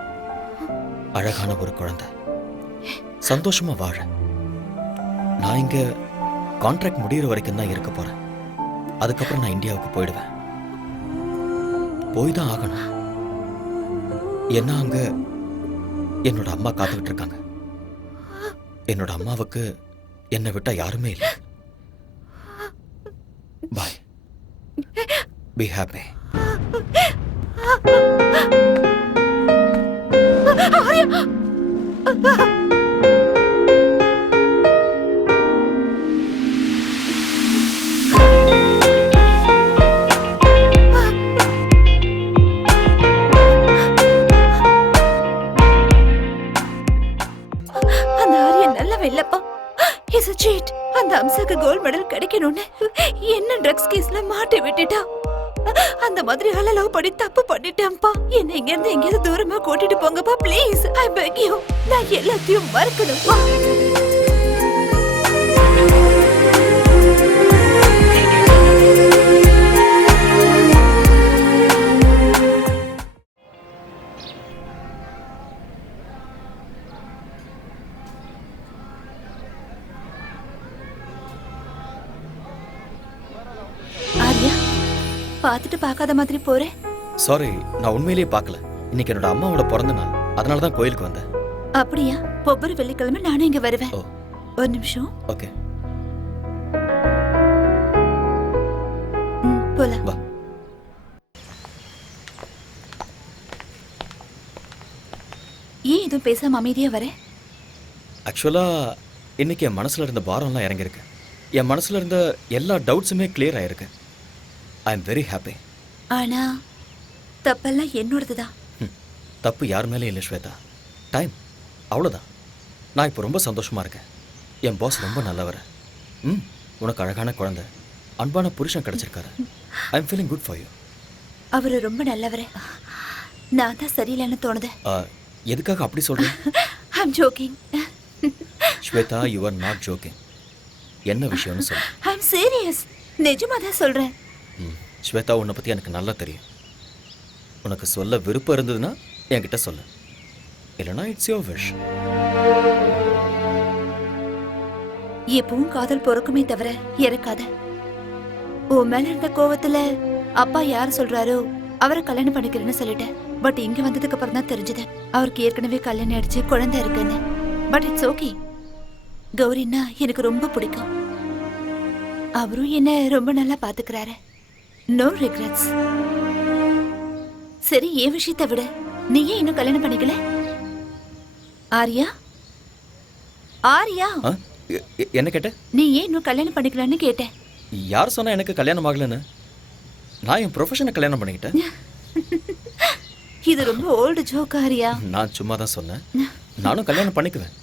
அழகான ஒரு குழந்தை, சந்தோஷமா வாழ. நான் இங்க கான்ட்ராக்ட் முடிகிற வரைக்கும் தான் இருக்க போறேன். அதுக்கப்புறம் நான் இந்தியாவுக்கு போயிடுவேன். போய் தான் ஆகணும். என்ன, அங்க என்னோட அம்மா காத்துக்கிட்டு இருக்காங்க. என்னோட அம்மாவுக்கு என்னை விட்டா யாருமே இல்லை. பாய், பி ஹாப்பி. அந்த ஆரியன் நல்ல வெள்ளப்பா. Is a cheat. அந்த அம்சாக்கு கோல்ட் மெடல் கிடைக்கணும்னு என்ன ட்ரக்ஸ் கேஸ்ல மாட்டி விட்டுட்டா. அந்த மாதிரி ஆள லவ் பண்ணி தப்பு பண்ணிட்டேன்ப்பா. என்ன இங்க இருந்து எங்கேயாவது தூரமா கூட்டிட்டு போங்கப்பா ப்ளீஸ். I peg you. நான் எல்லாத்தையும் மறக்கணும்ப்பா. ஆர்யா, பார்த்துட்டு பார்க்காத மாதிரி போறேன். சாரி, நான் உண்மையிலேயே பார்க்கல. இன்னைக்கு என்னோட அம்மாவோட பிறந்த நாள், அதனால தான் கோயிலுக்கு வந்தேன். அப்படியா? ஒவ்வொரு வெள்ளிக்கிழமை நானும் இங்க வருவேன். ஒரு நிமிஷம். ஓகே, போலாம். வா. ஏன் எதுவும் பேசாம அமைதியா வர? ஆக்சுவலா இன்னைக்கு என் மனசுல இருந்த பாரம்லாம் இறங்கியிருக்கு. என் மனசுல இருந்த எல்லா டவுட்ஸுமே கிளியர் ஆயிருக்கு. I am very happy. ஆனா தப்பெல்லாம் என்னோடதுதான். தப்பு யார் மேலே இல்லை ஸ்வேதா. டைம், அவ்வளோதான். நான் இப்போ ரொம்ப சந்தோஷமா இருக்கேன். என் பாஸ் ரொம்ப நல்லவர். உனக்கு அழகான குழந்தை, அன்பான புருஷன் கிடைச்சிருக்காரு. I am feeling good for you. அவரு ரொம்ப நல்லவர். நான் தான் சரியில்லைன்னு தோணுது. எதுக்காக அப்படி சொல்றேன்? I am joking. Shweta, you are not joking. என்ன விஷயம்னு சொல்லு. I am serious. நிஜமா தான் சொல்றேன். ஸ்வேதா, உன்னை பத்தி எனக்கு நல்லா தெரியும். உனக்கு சொல்ல விருப்பம் இருந்ததுன்னா என்கிட்ட சொல்லு, இல்லைனா இட்ஸ் யுவர் விஷ். எப்பவும் காதல் பொறுக்குமே தவிர இறக்காத. உன் மேல இருந்த கோவத்துல அப்பா யார் சொல்றாரோ அவரை கல்யாணம் பண்ணிக்கிறேன்னு சொல்லிட்டேன். பட் இங்க வந்ததுக்கு அப்புறம் தான் தெரிஞ்சது அவருக்கு ஏற்கனவே கல்யாணம் ஆயிடுச்சு, குழந்தை இருக்குன்னு. But it's okay. கௌரின்னா எனக்கு ரொம்ப பிடிக்கும். அவரும் என்ன ரொம்ப நல்லா பாத்துக்கிறாரு. No regrets. சரி, ஏன் விஷயத்தை விட நீ ஏன் இன்னும் கல்யாணம் பண்ணிக்கல? ஆர்யா, ஆர்யா, என்ன கேட்ட? நீ ஏன் இன்னும் கல்யாணம் பண்ணிக்கலான்னு கேட்டேன். யார் சொன்னா எனக்கு கல்யாணம் ஆகலன்னு? நான் என் ப்ரொஃபஷனை கல்யாணம் பண்ணிக்கிட்டேன். இது ரொம்ப ஓல்டு ஜோக் ஆர்யா. நான் சும்மா தான் சொன்னேன். நானும் கல்யாணம் பண்ணிக்குவேன்.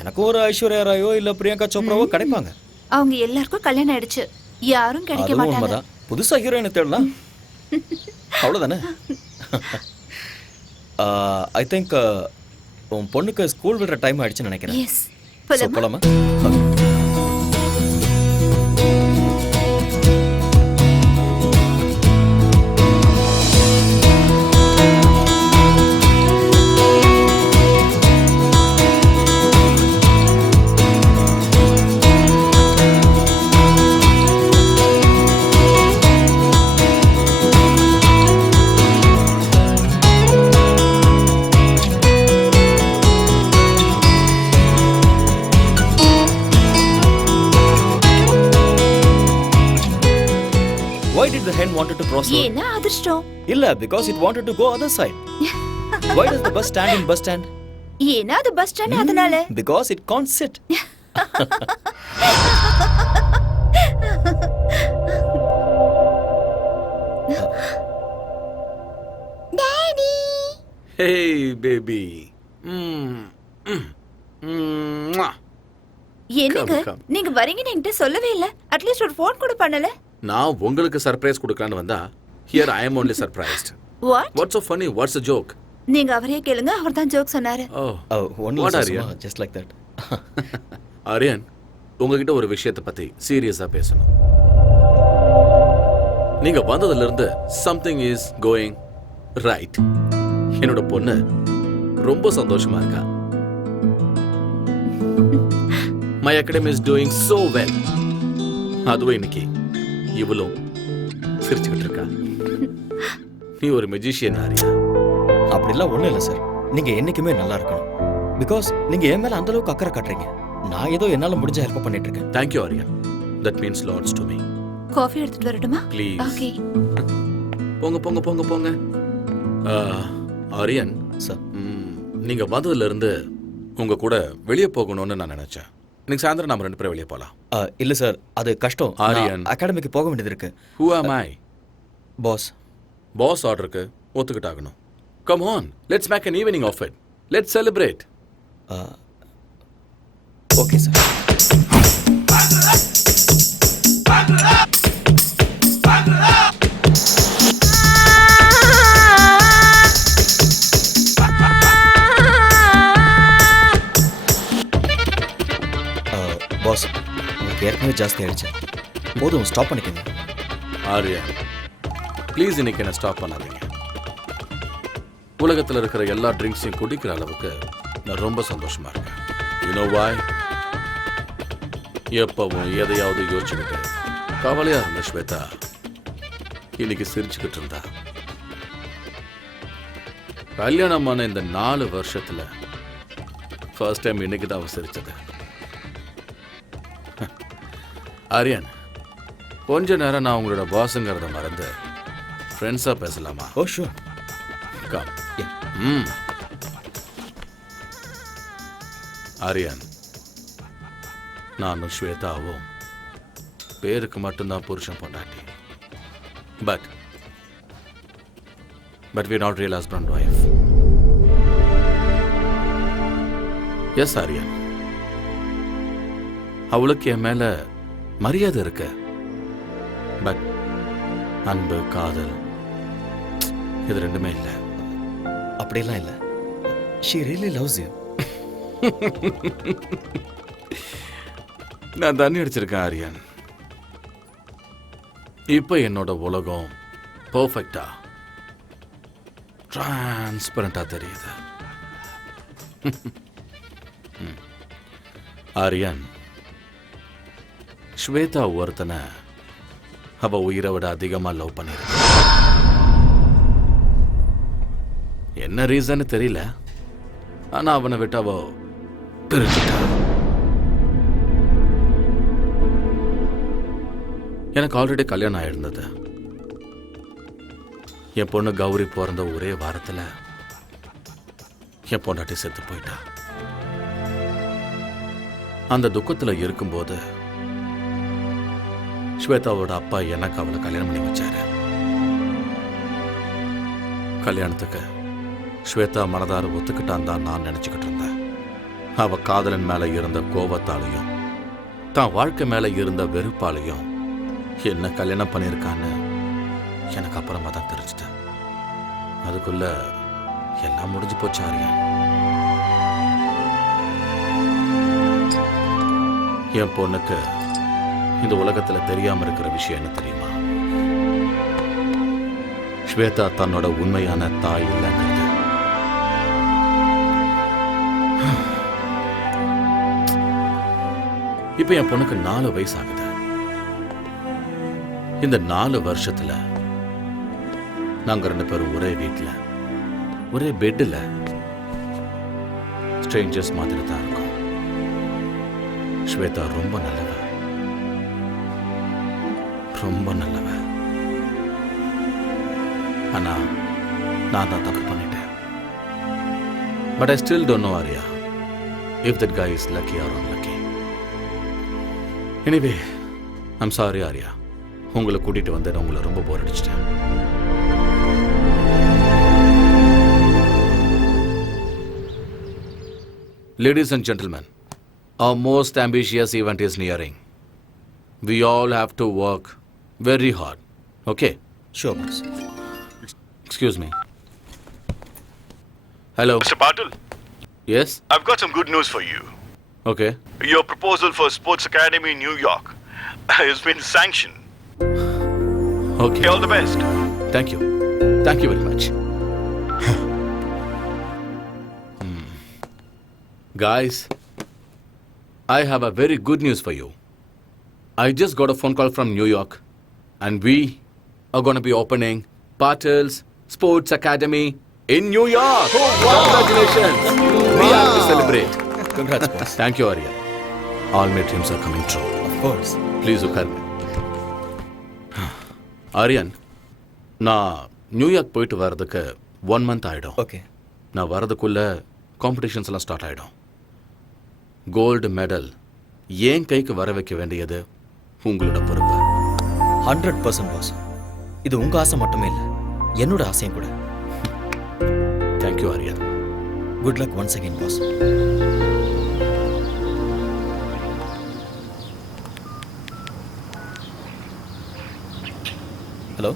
எனக்கு ஒரு ஐஸ்வர்யா ராயோ இல்ல பிரியங்கா சோப்ராவோ கிடைப்பாங்க. அவங்க எல்லாருக்கும் கல்யாணம் ஆயிடுச்சு, யாரும் கிடைக்க அதுவும் மாட்டாங்க. உண்மைதான். புதுசா ஹீரோயினை தேடலாம், அவ்வளவுதானே? ஐ திங்க் உன் பொண்ணுக்கு ஸ்கூல் விடுற டைம் ஆயிடுச்சுன்னு நினைக்கிறேன். எஸ், So, போலாமா? Why did the hen wanted to cross road? ஏன்னா அதிர்ஷ்டம். இல்ல, because it wanted to go other side. Why does the bus stand in bus stand? ஏன்னா அது பஸ் ஸ்டாண்ட், அதனால. Because it can't sit. Daddy. Hey baby. என்னங்க Come, come. நீங்க வரீங்கன்னு என்கிட்ட சொல்லவே இல்ல. அட்லீஸ்ட் ஒரு ஃபோன் கூட பண்ணல. நான் உங்களுக்கு சர்ப்ரைஸ் கொடுக்கலான்னு வந்தா here I am only surprised. What? What's so funny? What's the joke? நீங்க அவரே கேளுங்க, அவர் தான் ஜோக் சொன்னாரு. Only What are Susma, you? just like that. Aryan, உங்ககிட்ட ஒரு விஷயத்தை பத்தி சீரியஸா பேசணும். நீங்க வந்ததுல இருந்து something is going right. என்னோட பொண்ணு ரொம்ப சந்தோஷமா இருக்கா. My academy is doing so well. அதுவும் இன்னைக்கு இவளும் சிரிச்சுக்கிட்டு இருக்கா. நீ ஒரு மெஜிஷியன் ஆரியா. அப்படிலாம் ஒண்ணும் இல்லை சார். நீங்க என்னைக்குமே நல்லா இருக்கணும். பிகாஸ் நீங்க என் மேல அந்த அளவுக்கு அக்கறை காட்டுறீங்க. நான் ஏதோ என்னால முடிஞ்ச ஹெல்ப் பண்ணிட்டு இருக்கேன். Thank you Arya. That means lots to me. Coffee எடுத்துட்டு வரட்டுமா? Please. ஓகே. போங்க போங்க போங்க போங்க. ஆரியன் சார், நீங்க வந்ததுல இருந்து உங்க கூட வெளியே போகணும்னு நான் நினைச்சேன். இன்னைக்கு சாயந்தரம் நாம 2 பேரும் வெளியே போலாம். இல்ல சார், அது கஷ்டம். ஆரியன், அகாடமிக்கு போக வேண்டியது இருக்கு. Who am I? Boss. Boss ஆர்டருக்கு ஒத்துக்கிட்டாகணும். Come on, let's make an evening of it. Let's celebrate. Okay, sir. Boss உங்களுக்கு ஏற்கனவே ஜாஸ்தி ஆயிடுச்சு, போதும் ஸ்டாப் பண்ணிக்கோங்க. ஆர்யா ப்ளீஸ் இன்னைக்கு என்ன ஸ்டாப் பண்ணாதீங்க. உலகத்தில் இருக்கிற எல்லா ட்ரிங்க்ஸையும் குடிக்கிற அளவுக்கு நான் ரொம்ப சந்தோஷமா இருக்கேன். யூனோ வாய்? எப்பவும் எதையாவது யோசிச்சுக்கிட்டு கவலையா இருந்த ஸ்வேதா இன்னைக்கு சிரிச்சுக்கிட்டு இருந்தா. கல்யாணமான இந்த 4 வருஷத்துல ஃபர்ஸ்ட் டைம் இன்னைக்கு தான் அவ சிரிச்சது. ஆரியன், கொஞ்ச நேரம் நான் உங்களோட பாஸுங்கிறத மறந்து ஃப்ரெண்ட்ஸா பேசலாமா? ஓ ஷூர். கம். ஆரியன், நானும் ஸ்வேதாவும் பேருக்கு மட்டும்தான் புருஷன் பொண்டாட்டி. But we're not real husband and wife. Yes Aryan, அவளுக்கு என் மேல மரியாதை இருக்கு. பட் அன்பு, காதல் இது ரெண்டுமே இல்லை. அப்படியெல்லாம் இல்லை. she really loves you. நான் தண்ணி அடிச்சிருக்கேன் ஆரியன். இப்போ என்னோட உலகம் பர்ஃபெக்டா டிரான்ஸ்பரண்டா தெரியுது. ஆரியன், ஸ்வேதா ஒருத்தனை அவ உயிரை விட அதிகமா லவ் பண்ணிருக்க. என்ன ரீசன் தெரியல, ஆனா அவனை விட்டு அவ பிரிச்சுட்டா. எனக்கு ஆல்ரெடி கல்யாணம் ஆயிருந்தது. என் பொண்ணு கௌரி பிறந்த ஒரே வாரத்தில் என் பொண்டாட்டி செத்து போயிட்டா. அந்த துக்கத்தில் இருக்கும்போது ஸ்வேதாவோட அப்பா எனக்கு அவளை கல்யாணம் பண்ணி வச்சாரு. கல்யாணத்துக்கு ஸ்வேதா மனதார ஒத்துக்கிட்டான் தான் நான் நினைச்சுக்கிட்டு இருந்தேன். அவ காதலன் மேல இருந்த கோபத்தாலையும் தான் வாழ்க்கை மேல இருந்த வெறுப்பாலையும் என்ன கல்யாணம் பண்ணியிருக்கான்னு எனக்கு அப்புறமா தான் தெரிஞ்சுட்டேன். அதுக்குள்ள எல்லாம் முடிஞ்சு போச்சு ஆரியா. என் பொண்ணுக்கு இந்த உலகத்துல தெரியாம இருக்கிற விஷயம் என்ன தெரியுமா? ஸ்வேதா தன்னோட உண்மையான தாய் இல்லைங்கிறது. இப்ப என் பொண்ணுக்கு 4 வயசு ஆகுது. இந்த 4 வருஷத்துல நாங்க 2 பேரும் ஒரே வீட்டுல ஒரே பெட்ல ஸ்ட்ரேஞ்சர்ஸ் மாதிரி தான் இருக்கோம். ஸ்வேதா ரொம்ப நல்லவ, ரொம்ப நல்லவ. ஆனா நான் தான் தப்பு பண்ணிட்டேன். But I still don't know Arya if that guy is lucky or unlucky. Anyway I'm sorry Arya, உங்களை கூட்டிட்டு வந்து உங்களை ரொம்ப போர் அடிச்சிட்டேன். Ladies and gentlemen, our most ambitious event is nearing. We all have to work very hard. Okay? Sure, boss. Excuse me. Hello. Mr. Patil? Yes? I've got some good news for you. Okay. Your proposal for Sports Academy in New York has been sanctioned. Okay. All the best. Thank you. Thank you very much. Guys, I have a very good news for you. I just got a phone call from New York, and we are going to be opening Patil's Sports Academy in New York. Congratulations. We have to celebrate. Congrats, boss. Thank you, Arya. All my dreams are coming true. Of course. Please look at me. Aryan, நான் New York போயிட்டு வர்றதுக்கு 1 month ஆகிடும். Okay. நான் வர்றதுக்குள்ள competitions எல்லாம் start ஆகிடும். Gold medal ஏன் கைக்கு வர வைக்க வேண்டியது உங்களோட பொறுப்பு. 100% பாஸ். இது உங்க ஆசை மட்டுமே இல்லை, என்னோட ஆசையும் கூட. Thank you Aryan. Good luck once again boss. Hello,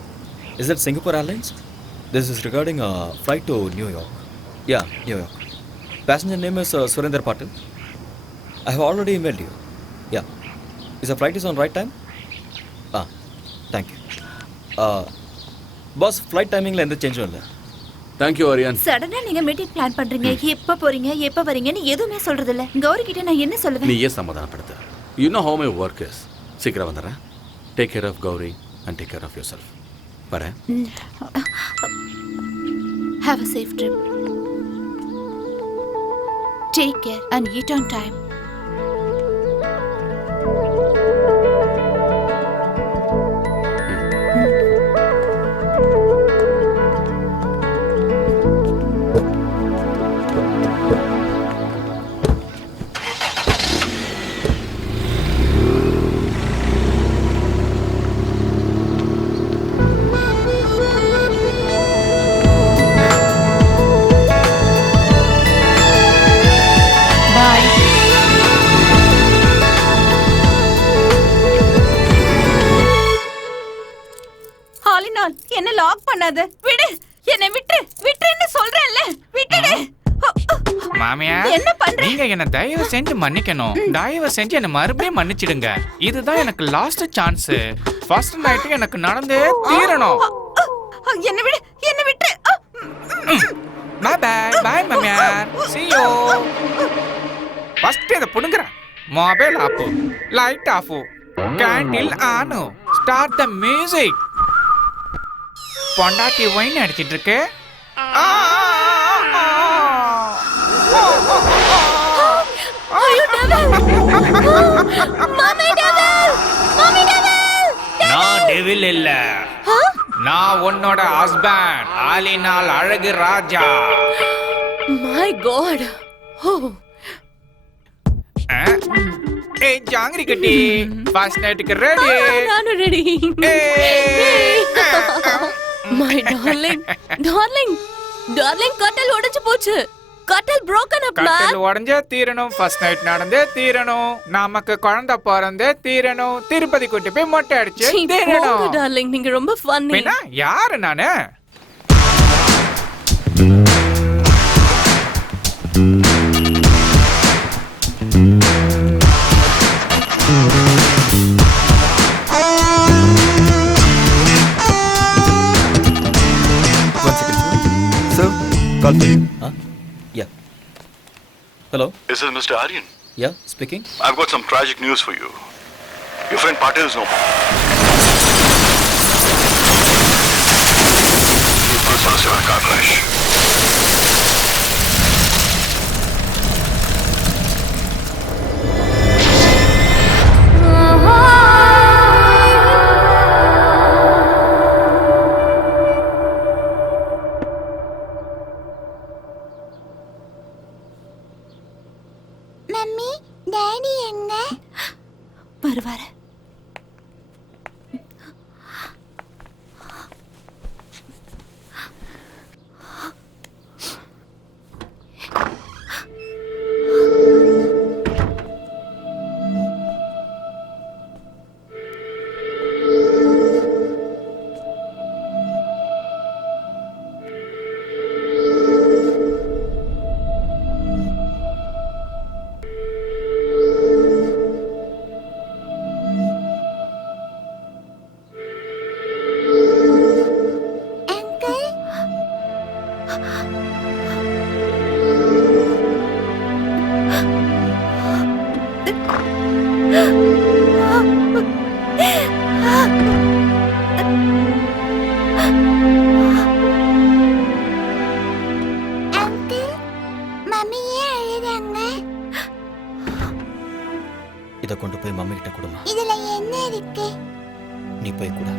is that Singapore Airlines? This is regarding a flight to New York. Yeah, New York. Passenger name is Surinder Patil. I have already emailed you. Yeah is a flight is on right time? Thank you. Boss, flight டைமிங்கில் எந்த சேஞ்சும் இல்லை. Thank you Aryan. சடனா நீங்க meeting plan பண்றீங்க, எப்ப போறீங்க எப்ப வரீங்கன்னு எதுவுமே சொல்றது இல்ல. கௌரி கிட்ட நான் என்ன சொல்லுவேன்? நீ ஏன் சமாதானப்படுத்து? You know how my work is. சீக்கிரம் வந்துடுறேன். Take care of Gauri and take care of yourself. வரேன். Have a safe trip. Take care and eat on time. என்ன லாக் பண்ணாத. விடு, என்ன விட்டுன்னு சொல்றேன்ல. விட்டுடு. மாமியா, என்ன பண்ற? நீங்க என்ன தயவு செஞ்சு மன்னிக்கணும். தயவு செஞ்சு என்ன மறுபடியும் மன்னிச்சிடுங்க. இதுதான் எனக்கு லாஸ்ட் சான்ஸ். ஃபர்ஸ்ட் நைட் எனக்கு நடந்தே தீரணும். என்ன விடு, என்ன விட்டு. பை பை பை மாமியா. see you. ஃபர்ஸ்ட் இத புடுங்கற. Mobile off, light off, candle on, start the music. பொண்டாட்டி வைன் அடிச்சிட்டு இருக்கு. ஐயோ டெவில்! மாமி டெவில்! மாமி டெவில்! நான் டெவில் இல்ல. நான் உன்னோட ஹஸ்பண்ட், ஆலினால் அழகு ராஜா. My God. ஓ. ஏய் ஜாங்கிரி கட்டி, ஃபர்ஸ்ட் நைட்டுக்கு ரெடி. நானும் ready. My darling, darling, darling, கட்டல் உடைஞ்சு போச்சு. கட்டல் broken up man. கட்டல் உடைஞ்சே தீரணும். ஃபர்ஸ்ட் நைட் நடந்தே தீரணும். நமக்கு குழந்தை பிறந்தே தீரணும். திருப்பதி கூட்டி போய் மொட்டை அடிச்சு தீரணும். டார்லிங், நீங்க ரொம்ப ஃபன்னி. என்ன யாரு நானு? Call for you. Yeah. Hello? This is Mr. Aryan. Yeah, speaking. I've got some tragic news for you. Your friend Patil is no more. He was also in a car crash. Mummy, daddy எங்க? வருவாரு. இதை கொண்டு போய் mummy கிட்ட கொடுமா. இதுல என்ன இருக்கு? நீ போய் கூட.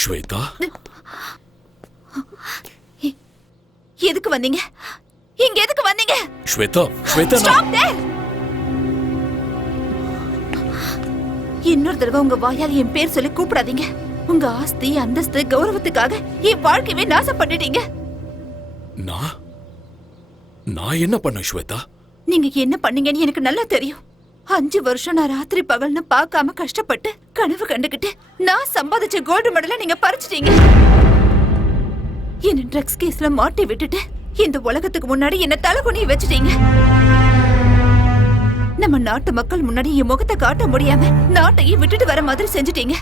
ஸ்வேதா, எதுக்கு வந்தீங்க? இங்க எதுக்கு வந்தீங்க? Shweta, Shweta, Stop there! இன்னொரு தடவை உங்க வாயால் என் பேர் சொல்லி கூப்பிடாதீங்க. உங்க ஆஸ்தி, அந்தஸ்து, கௌரவத்துக்காக என் வாழ்க்கையவே நாசம் பண்ணிட்டீங்க. நான் என்ன பண்ண ஸ்வேதா? நீங்க என்ன பண்ணீங்கன்னு எனக்கு நல்லா தெரியும். 5 வருஷம் நான் ராத்திரி பகல்னு பார்க்காம கஷ்டப்பட்டு கனவு கண்டுகிட்டு நான் சம்பாதிச்ச கோல்டு மெடலை நீங்க பறிச்சிட்டீங்க. என்ன ட்ரக்ஸ் கேஸ்ல மாட்டி விட்டுட்டு இந்த உலகத்துக்கு முன்னாடி என்ன தலைகுனிய வச்சுட்டீங்க. நம்ம நாட்டு மக்கள் முன்னாடி என் முகத்தை காட்ட முடியாம நாட்டையே விட்டுட்டு வர மாதிரி செஞ்சுட்டீங்க.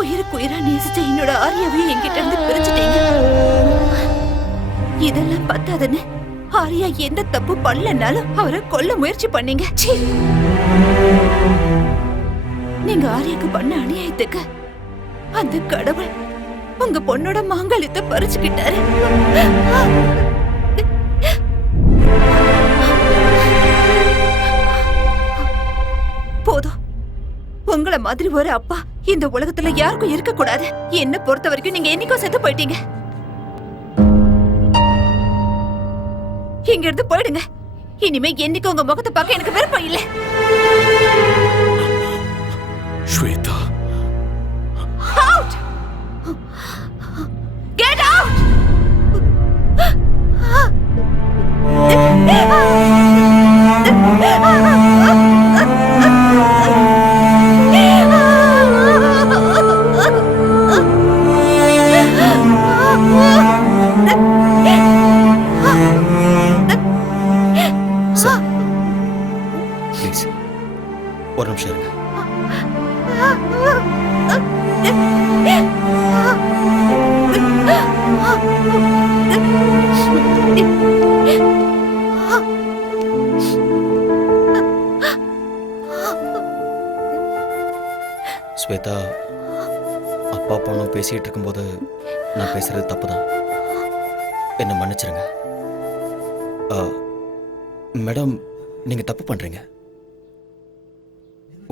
உயிருக்கு உயிரா நேசிச்ச என்னோட ஆரியாவை என்கிட்ட இருந்து பிரிச்சுட்டீங்க. இதெல்லாம் பத்தாதுன்னு ஆரியா எந்த தப்பு பண்ணலனாலும் அவரை கொல்ல முயற்சி பண்ணீங்க. நீங்க ஆரியாக்கு பண்ண அநியாயத்துக்கு அந்த கடவுள் உங்க பொண்ணோட மாங்கல்யத்தை பறிச்சுக்கிட்டாரு. போதும். உங்கள மாதிரி ஒரு அப்பா இந்த உலகத்துல யாருக்கும் இருக்க கூடாது. என்ன பொறுத்த வரைக்கும் நீங்க என்னைக்கோ செத்து போயிட்டீங்க. இங்க இருந்து போயிடுங்க. இனிமே என்னைக்கு உங்க முகத்தை பார்க்க எனக்கு விருப்பம் இல்லை. ஸ்வேதா, Out! Get out! ப்ளீஸ் ஒரு நிமிஷம் இருங்க. ஸ்வேதா, அப்பா பொண்ணும் பேசிட்டு இருக்கும்போது நான் பேசுறது தப்புதான். என்ன மன்னிச்சிருங்க. மேடம், நீங்க தப்பு பண்றீங்க.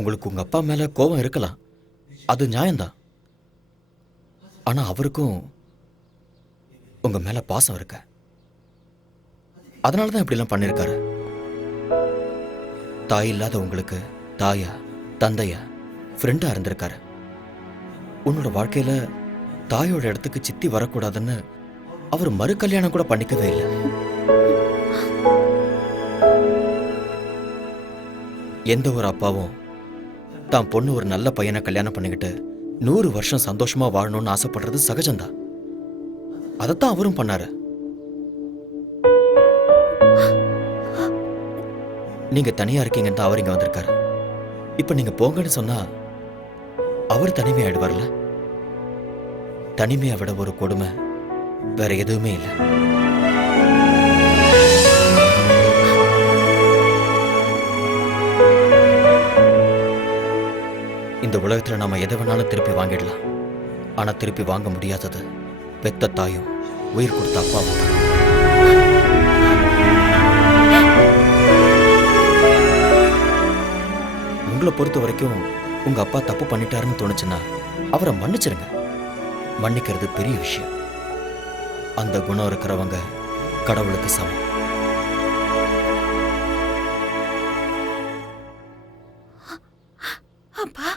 உங்களுக்கு உங்க அப்பா மேல கோபம் இருக்கலாம், அது நியாயம்தான். ஆனா அவருக்கும் உங்க மேல பாசம் இருக்கு. அதனாலதான் இப்படிலாம் பண்ணிருக்காரு. தாய் இல்லாத உங்களுக்கு தாயா, தந்தையா, ஃப்ரெண்டா இருந்திருக்காரு. உன்னோட வாழ்க்கையில தாயோட இடத்துக்கு சித்தி வரக்கூடாதுன்னு அவர் மறு கல்யாணம் கூட பண்ணிக்கவே இல்லை. எந்த ஒரு அப்பாவும் தான் பொண்ணு ஒரு நல்ல பையனை கல்யாணம் பண்ணிக்கிட்டு 100 வருஷம் சந்தோஷமா வாழணும்னு ஆசைப்படுறது சகஜம்தான். அதைத்தான் அவரும் பண்ணாரு. நீங்க தனியா இருக்கீங்கன்னு தான் அவர் இங்க வந்திருக்காரு. இப்ப நீங்க போங்கன்னு சொன்னா அவர் தனிமையாயிடுவார்ல. தனிமையை விட ஒரு கொடுமை வேற எதுவுமே இல்லை. இந்த உலகத்துல நாம எதை வேணாலும் திருப்பி வாங்கிடலாம். ஆனா திருப்பி வாங்க முடியாதது பெத்த தாயும் உயிர் கொடுத்த அப்பாவும் தான். உங்களை பொறுத்த வரைக்கும் உங்க அப்பா தப்பு பண்ணிட்டாருன்னு தோணுச்சுன்னா அவரை மன்னிச்சிருங்க. மன்னிக்கிறது பெரிய விஷயம். அந்த குணம் இருக்கிறவங்க கடவுளுக்கு சமம். அப்பா,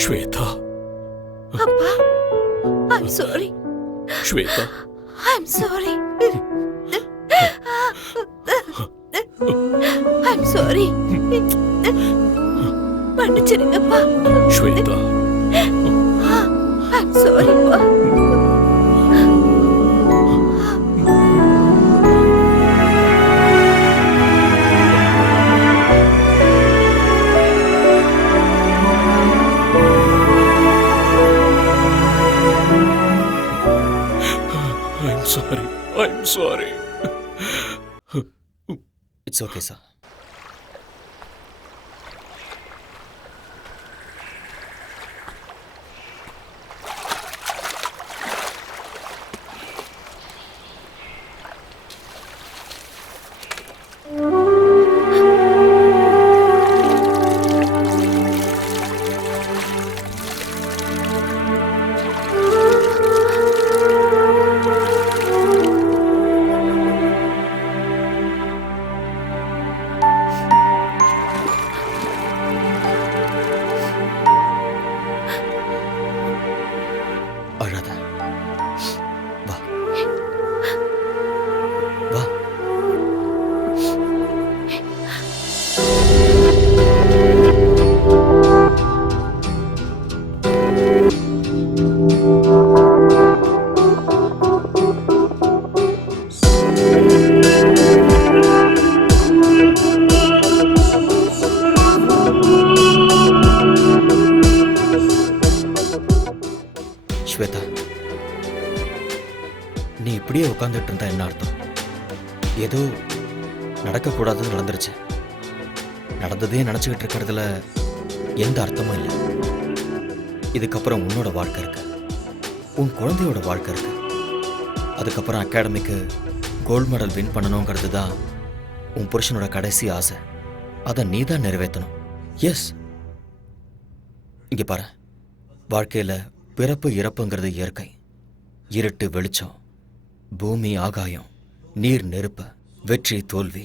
ஸ்வேதா, அப்பா, I'm sorry. Shweta, I'm sorry. I'm sorry. மன்னிச்சிருங்கப்பா. Shweta, I'm sorry, பா. I'm sorry. I'm sorry. It's okay, sir. உட்காந்துட்டு இருந்தா என்ன அர்த்தம்? ஏதோ நடக்கக்கூடாதுன்னு நடந்துருச்சு. நடந்ததே நினச்சிக்கிட்டு இருக்கிறதுல எந்த அர்த்தமும் இல்லை. இதுக்கப்புறம் உன்னோட வாழ்க்கை இருக்கு, உன் குழந்தையோட வாழ்க்கை இருக்கு. அதுக்கப்புறம் அகாடமிக்கு கோல்டு மெடல் வின் பண்ணணுங்கிறது தான் உன் புருஷனோட கடைசி ஆசை. அதை நீ தான் நிறைவேற்றணும். எஸ், இங்கே பாரு, வாழ்க்கையில் பிறப்பு இறப்புங்கிறது இயற்கை. இருட்டு வெளிச்சம், பூமி ஆகாயம், நீர் நெருப்பு, வெற்றி தோல்வி,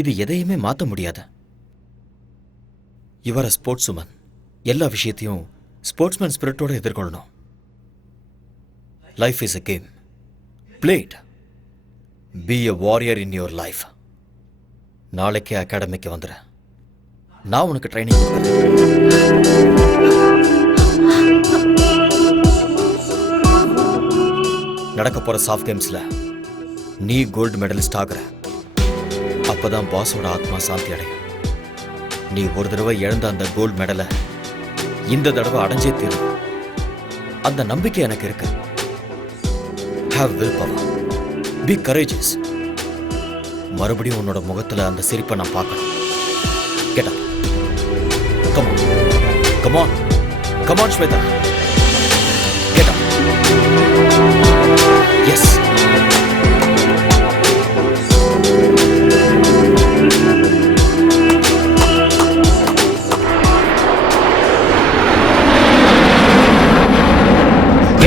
இது எதையுமே மாற்ற முடியாத. இவர ஸ்போர்ட்ஸ் உமன், எல்லா விஷயத்தையும் ஸ்போர்ட்ஸ்மேன் ஸ்பிரிட்டோட எதிர்கொள்ளணும். Life is a game, play it. Be a warrior in your life. நாளைக்கே அகாடமிக்கு வந்துடு, நான் உனக்கு ட்ரைனிங் கொடுக்குறேன். நடக்க போற சாஃப்ட் கேம்ஸ்ல நீ கோல்டு மெடலிஸ்ட் ஆகுற. அப்பதான் பாஸோட ஆத்மா சாந்தி அடையும். நீ ஒரு தடவை இழந்த அந்த கோல்டு மெடலை இந்த தடவை அடைஞ்சே தீரும். அந்த நம்பிக்கை எனக்கு இருக்கு. Have will power, be courageous. மறுபடியும் உன்னோட முகத்துல அந்த சிரிப்பை நான் பார்க்கணும். Get up, come on, come on, come on Shweta, get up. Yes,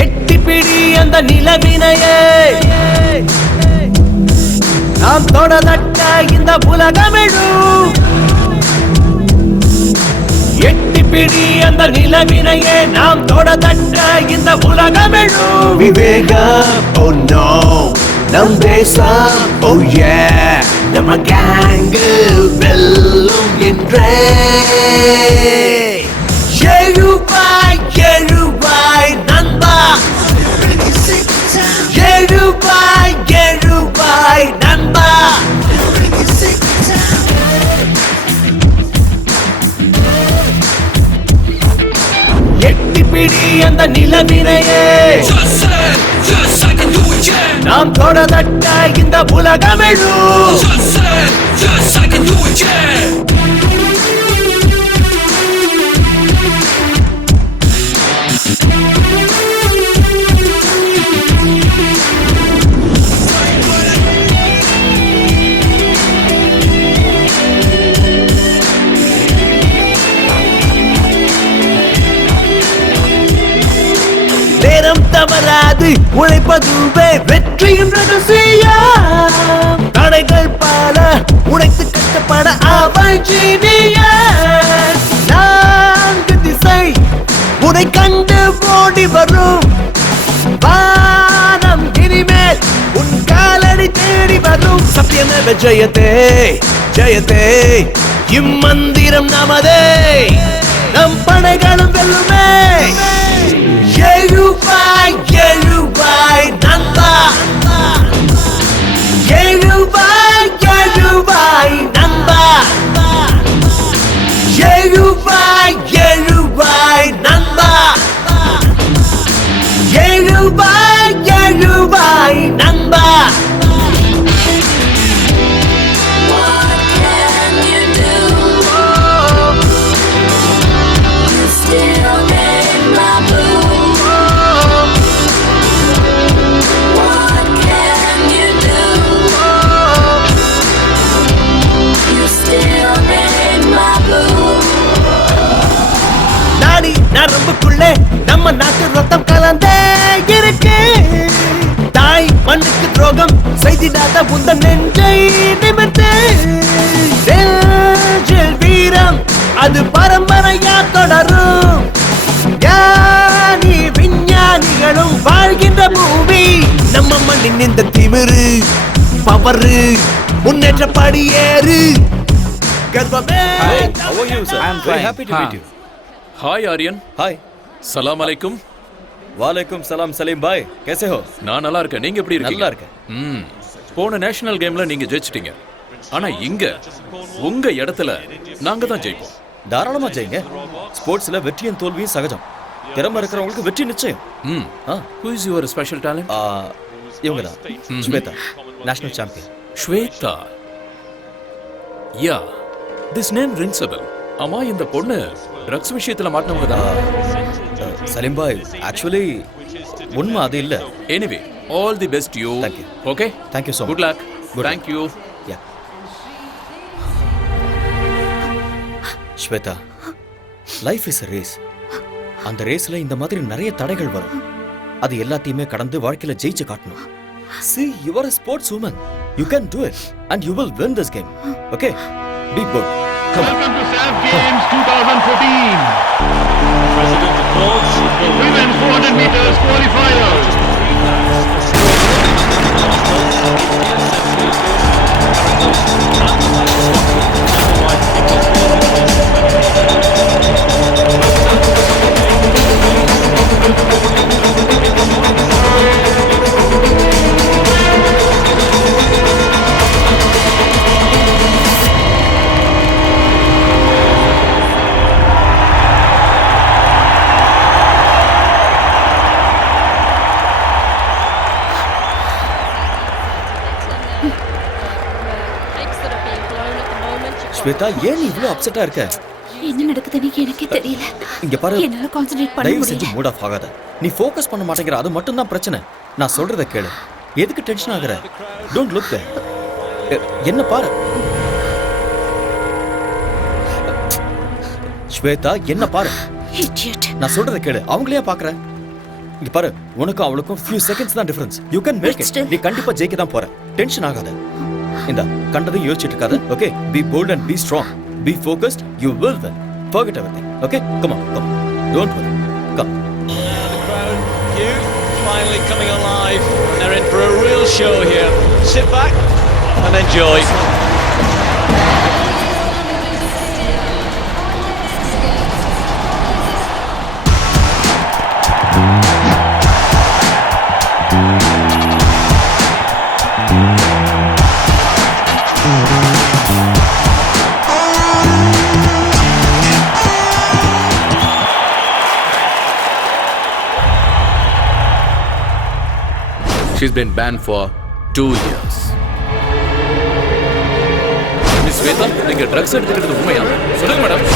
எட்டிப்பிடி அந்த நிலவினையே நாம் தொடதட்ட இந்த உலகமிழும். எட்டிப்பிடி அந்த நிலவினையே நாம் தொடதட்ட இந்த உலகமிழும். விவேகம், oh no, நம் தேசம், oh yeah, நம்ம கேங்கு வெல்லும் என்றே. எழுவாய் எழுவாய் நண்பா, எழுவாய் எழுவாய் நண்பா. எட்டிப்பிடி அந்த நிலவினையே நாம் தொடதட்ட இந்த உலகமிழும். நேரம் தவறாது உழைப்பதுவே வெற்றியின் ரகசியம். தடைகள் பல உழைத்து கஷ்டப்பட அவள் ஜீனியர். நான்கு திசை உனை கண்டு ஓடி வரும். வானம் இனிமேல் உன் காலடி தேடி வரும். சத்தியமேவ ஜெயதே ஜெயதே, இம்மந்திரம் நமதே, நம் படைகளும் வெல்லுமே. எழுவாய் எழுவாய் நண்பா, எழுவாய் எழுவாய் நண்பா, எழுவாய் எழுவாய் நண்பா, எழுவாய் எழுவாய் நண்பா. நரம்புக்குள்ளே நம்ம நாட்டு ரத்தம் கலந்தே இருக்கு. தாய் மண்ணுக்கு துரோகம் செய்திடாத உந்த நெஞ்சை நிமிர்த்து. நெஞ்சில் வீரம் அது பரம்பரையா தொடரும். ஞானி விஞ்ஞானிகளும் வாழ்கின்ற பூமி நம்ம மண்ணின் இந்த திமிரு பவரு முன்னேற்ற படியேறு. கர்வமே. Hi, how are you, sir? I am very happy to meet you. हाय आर्यन. हाय. सलाम अलैकुम. वालेकुम सलाम सलीम भाई, कैसे हो? நான் நல்லா இருக்கேன். நீங்க எப்படி இருக்கீங்க? நல்லா இருக்கேன். போன நேஷனல் கேம்ல நீங்க ஜெயிச்சிட்டீங்க. ஆனா இங்க உங்க இடத்துல நாங்க தான் ஜெயிப்போம். தாராளமா ஜெயிங்க. ஸ்போர்ட்ஸ்ல வெற்றியும் தோல்வியும் சகஜம். திறமை இருக்கிறவங்களுக்கு வெற்றி நிச்சயம். Who is your special talent? இவங்க தான் Shweta, national champion. Shweta, yeah, this name rings a bell. அம்மா, இந்த பொண்ணு ட்ரக்ஸ் விஷயத்துல மாட்டினவங்க தான். சலீம் பாய், ஆக்சுவலி உண்மை அது இல்ல. Anyway, all the best you. Thank you. Okay, Thank you so much. Good luck. Thank you. Yeah. Shweta, life is a race. அந்த ரேஸ்ல இந்த மாதிரி நிறைய தடைகள் வரும். அது எல்லாத்தையுமே கடந்து வாழ்க்கையில ஜெயிச்சு காட்டணும். See, you are a sportswoman. You can do it and you will win this game. Okay? Be good. Come on. Welcome to SAF Games 2014. President applauds the Women's 400 meters qualifiers. Shweta, ஏன் நீ இவ்வளவு அப்செட்டா இருக்க? என்ன நடக்குதுன்னு எனக்கே தெரியல. இங்க பாரு, என்னால கான்சென்ட்ரேட் பண்ண தயவு செஞ்சு முடியல. மூட் ஆஃப் ஆகாத. நீ ஃபோக்கஸ் பண்ண மாட்டேங்கிற, அது மட்டும் தான் பிரச்சனை. நான் சொல்றத கேளு. எதுக்கு டென்ஷன் ஆகுற? Don't look there. என்ன பாரு ஸ்வேதா, என்ன பாரு. Idiot. நான் சொல்றத கேளு. அவங்களே பாக்குற. இங்க பாரு, உனக்கும் அவளுக்கும் few seconds தான் difference. You can make it. நீ கண்டிப்பா ஜெயிக்க தான் போற. டென்ஷன் ஆகாத. இந்த கண்டதையும் யோசிச்சுட்டு இருக்காத. Okay? Be bold and be strong. Be focused. You will win. Forget everything. Okay? Come on. Come on. Don't worry. Come. The crowd, you finally coming alive. They're in for a real show here. Sit back and enjoy. She's been banned for 2 years. Miss Shweta, நீங்க drugs எடுத்துக்கிறது உண்மையா? சொல்லுங்க madam.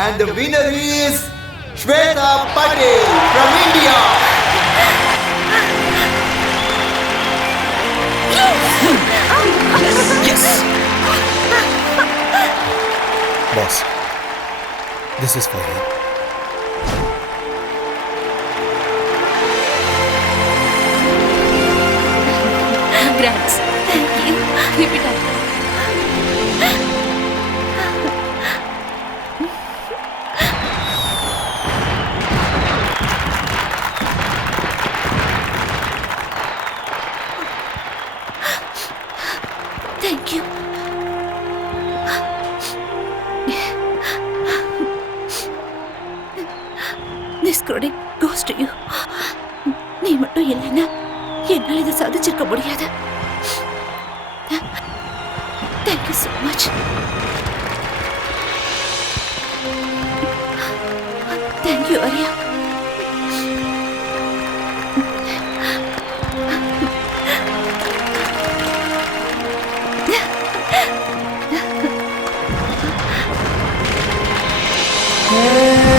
And the winner is Shweta Patel from India. Yes. Boss, this is for you. Congrats. Thank you. Keep it up. Thank you. This credit goes to you. நீ மட்டும் இல்லைன்னா என்னால் இதை சாதிச்சிருக்க முடியாது. Thank you so much. Thank you, Arya. Hey.